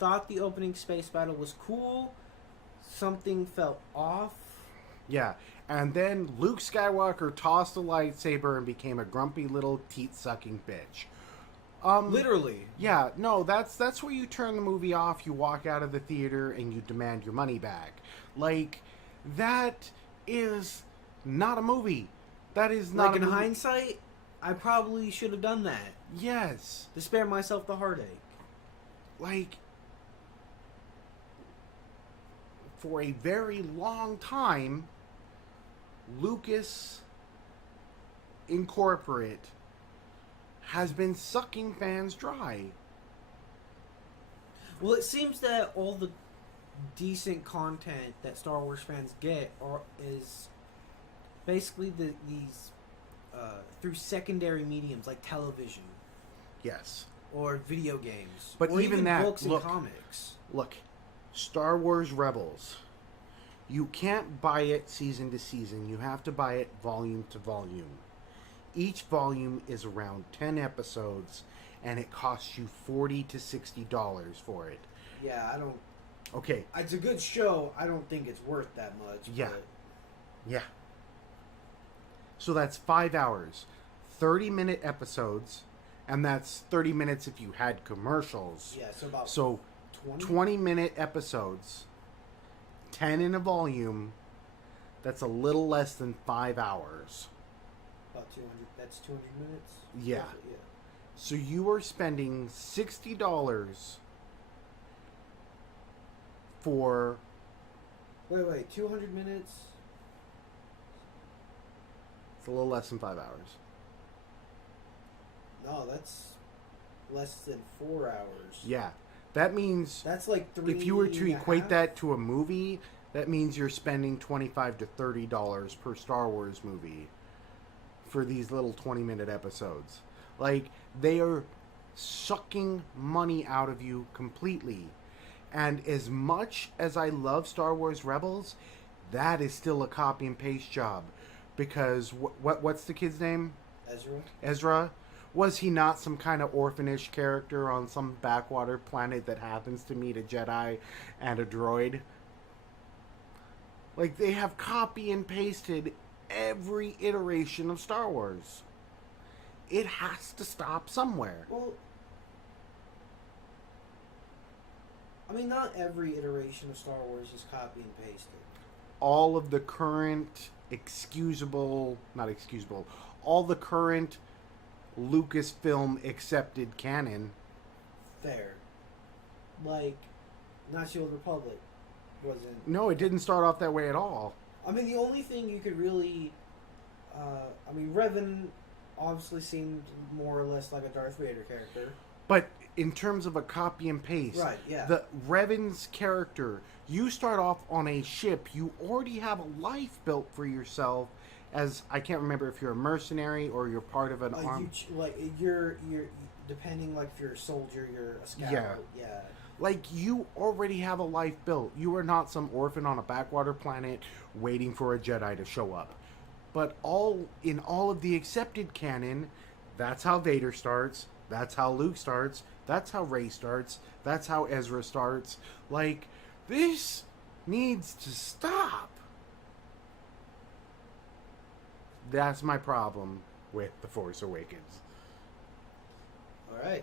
thought the opening space battle was cool, something felt off. Yeah, and then Luke Skywalker tossed a lightsaber and became a grumpy little teat-sucking bitch. Literally. Yeah, no, that's where you turn the movie off. You walk out of the theater and you demand your money back. Like, that is not a movie. That is not in hindsight, I probably should have done that. Yes. To spare myself the heartache. Like, for a very long time, Lucas Incorporate has been sucking fans dry. Well, it seems that all the decent content that Star Wars fans get is basically these through secondary mediums like television Yes. or video games, But or even that, books look, and comics. Look, Star Wars Rebels. You can't buy it season to season. You have to buy it volume to volume. Each volume is around 10 episodes, and it costs you $40 to $60 for it. Yeah, I don't. Okay. It's a good show. I don't think it's worth that much. Yeah. But Yeah. So that's 5 hours, 30-minute episodes, and that's 30 minutes if you had commercials. yeah, so about So 20-minute episodes, 10 in a volume, that's a little less than 5 hours. about 200. That's 200 minutes. Yeah. Yeah. So you are spending $60 for... Wait. 200 minutes. It's a little less than 5 hours. No, that's less than 4 hours. Yeah. That means That's like three. if you were to and a equate half. that to a movie, that means you're spending $25 to $30 per Star Wars movie for these little 20-minute episodes. Like, they are sucking money out of you completely. And as much as I love Star Wars Rebels, that is still a copy and paste job. Because what's the kid's name? Ezra? Was he not some kind of orphanish character on some backwater planet that happens to meet a Jedi and a droid? Like, they have copy and pasted every iteration of Star Wars. It has to stop somewhere. Well, I mean, not every iteration of Star Wars is copy and pasted. All of the current all the current Lucasfilm accepted canon. Fair. Like, Knights of the Old Republic wasn't. No, it didn't start off that way at all. I mean, the only thing you could really. Revan obviously seemed more or less like a Darth Vader character. But in terms of a copy and paste, Right, yeah. the Revan's character, you start off on a ship, you already have a life built for yourself as, I can't remember if you're a mercenary or you're part of an army. You're depending, like, if you're a soldier, you're a scout. Yeah. Like, you already have a life built. You are not some orphan on a backwater planet waiting for a Jedi to show up. But in all of the accepted canon, that's how Vader starts. That's how Luke starts. That's how Rey starts. That's how Ezra starts. Like, this needs to stop. That's my problem with The Force Awakens. All right.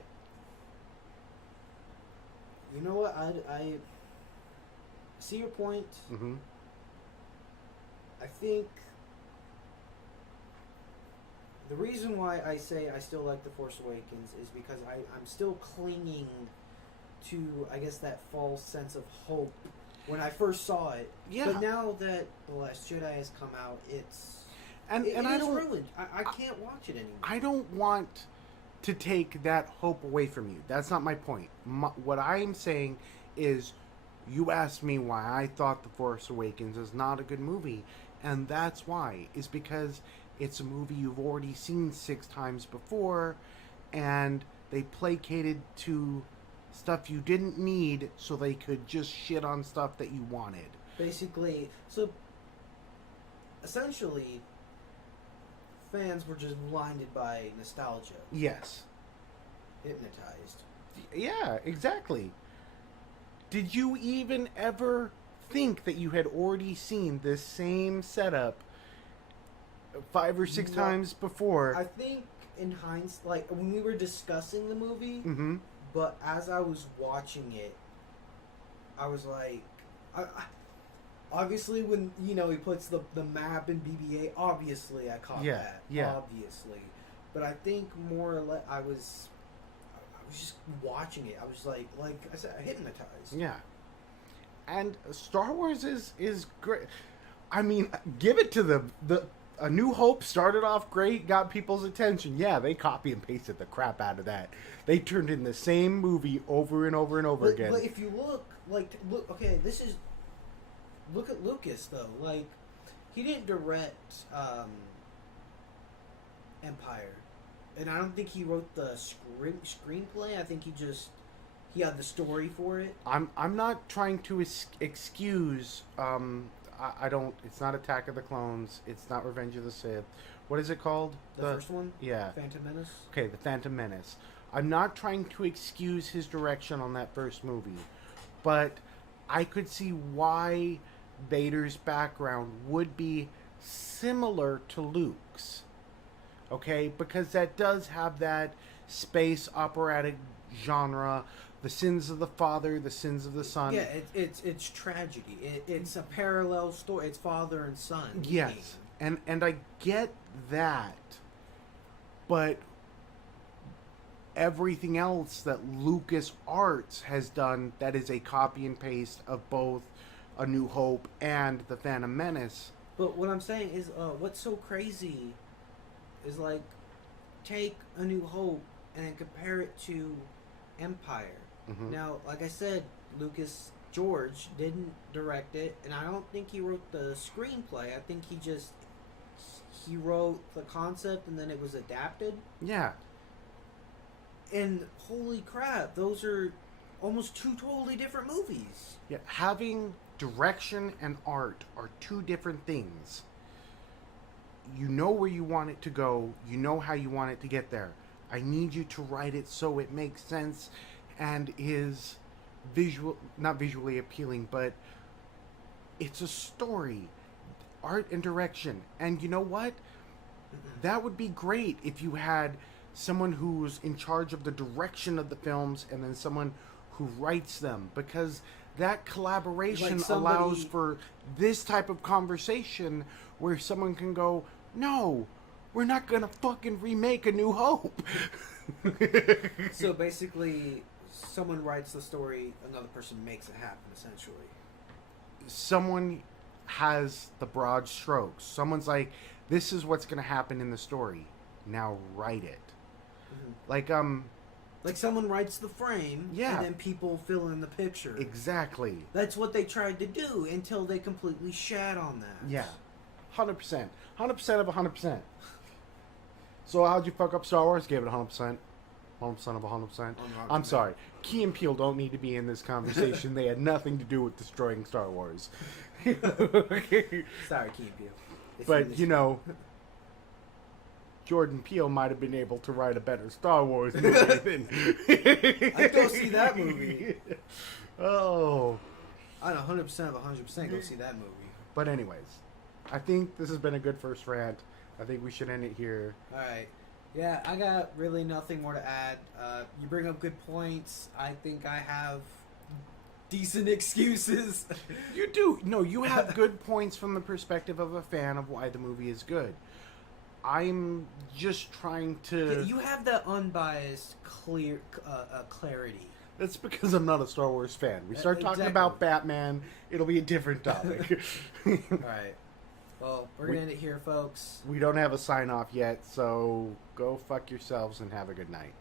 You know what? I see your point. Mm-hmm. I think the reason why I say I still like The Force Awakens is because I'm still clinging to, I guess, that false sense of hope when I first saw it. Yeah. But now that The Last Jedi has come out, it's And it I is don't ruined. I can't watch it anymore. I don't want to take that hope away from you. That's not my point. What I am saying is, you asked me why I thought The Force Awakens is not a good movie, and that's why. Is because it's a movie you've already seen 6 times before, and they placated to stuff you didn't need so they could just shit on stuff that you wanted. Basically, so essentially, fans were just blinded by nostalgia, Yes. hypnotized. Yeah, exactly. Did you even ever think that you had already seen this same setup 5 or 6 times before? I think in hindsight, like when we were discussing the movie, Mm-hmm. but as I was watching it, I was like, obviously when he puts the map in BB-8, obviously I caught that. Yeah. Obviously, but I think more or less I was just watching it. I was like I said, hypnotized. Yeah. And Star Wars is great. I mean, give it to them. The A New Hope started off great, got people's attention. Yeah, they copy and pasted the crap out of that. They turned in the same movie over and over and over again. But if you look, okay, look at Lucas though. Like, he didn't direct Empire, and I don't think he wrote the screenplay. I think he had the story for it. I'm not trying to excuse. I don't. It's not Attack of the Clones. It's not Revenge of the Sith. What is it called? The first one? Yeah. Phantom Menace? Okay, The Phantom Menace. I'm not trying to excuse his direction on that first movie, but I could see why Vader's background would be similar to Luke's. Okay? Because that does have that space operatic genre, the sins of the father, the sins of the son. Yeah, it's tragedy. It's a parallel story. It's father and son. Yes. And I get that. But everything else that Lucas Arts has done that is a copy and paste of both A New Hope and The Phantom Menace. But what I'm saying is, what's so crazy is, like, take A New Hope and compare it to Empire. Mm-hmm. Now, like I said, George didn't direct it, and I don't think he wrote the screenplay. I think he wrote the concept, and then it was adapted. Yeah. And holy crap, those are almost two totally different movies. Yeah, having direction and art are two different things. You know where you want it to go. You know how you want it to get there. I need you to write it so it makes sense and is not visually appealing, but it's a story, art and direction. And you know what? That would be great if you had someone who's in charge of the direction of the films and then someone who writes them, because that collaboration allows for this type of conversation where someone can go, no, we're not gonna fucking remake A New Hope. So basically, someone writes the story, another person makes it happen, essentially. Someone has the broad strokes. Someone's like, this is what's gonna happen in the story. Now write it. Mm-hmm. Like someone writes the frame, yeah, and then people fill in the picture. Exactly. That's what they tried to do until they completely shat on that. Yeah. 100%. 100% of 100%. So how'd you fuck up Star Wars? Gave it 100%. 100% of 100%. I'm sorry. Key and Peele don't need to be in this conversation. They had nothing to do with destroying Star Wars. Sorry, Key and Peele. But, you know, Jordan Peele might have been able to write a better Star Wars movie than... I'd go see that movie. Oh. I'd 100% of 100% go see that movie. But anyways, I think this has been a good first rant. I think we should end it here. Alright. Yeah, I got really nothing more to add. You bring up good points. I think I have decent excuses. You do. No, you have good points from the perspective of a fan of why the movie is good. I'm just trying to... You have that unbiased, clear clarity. That's because I'm not a Star Wars fan. We start talking about Batman, it'll be a different topic. Alright. Well, we're going to end it here, folks. We don't have a sign-off yet, so go fuck yourselves and have a good night.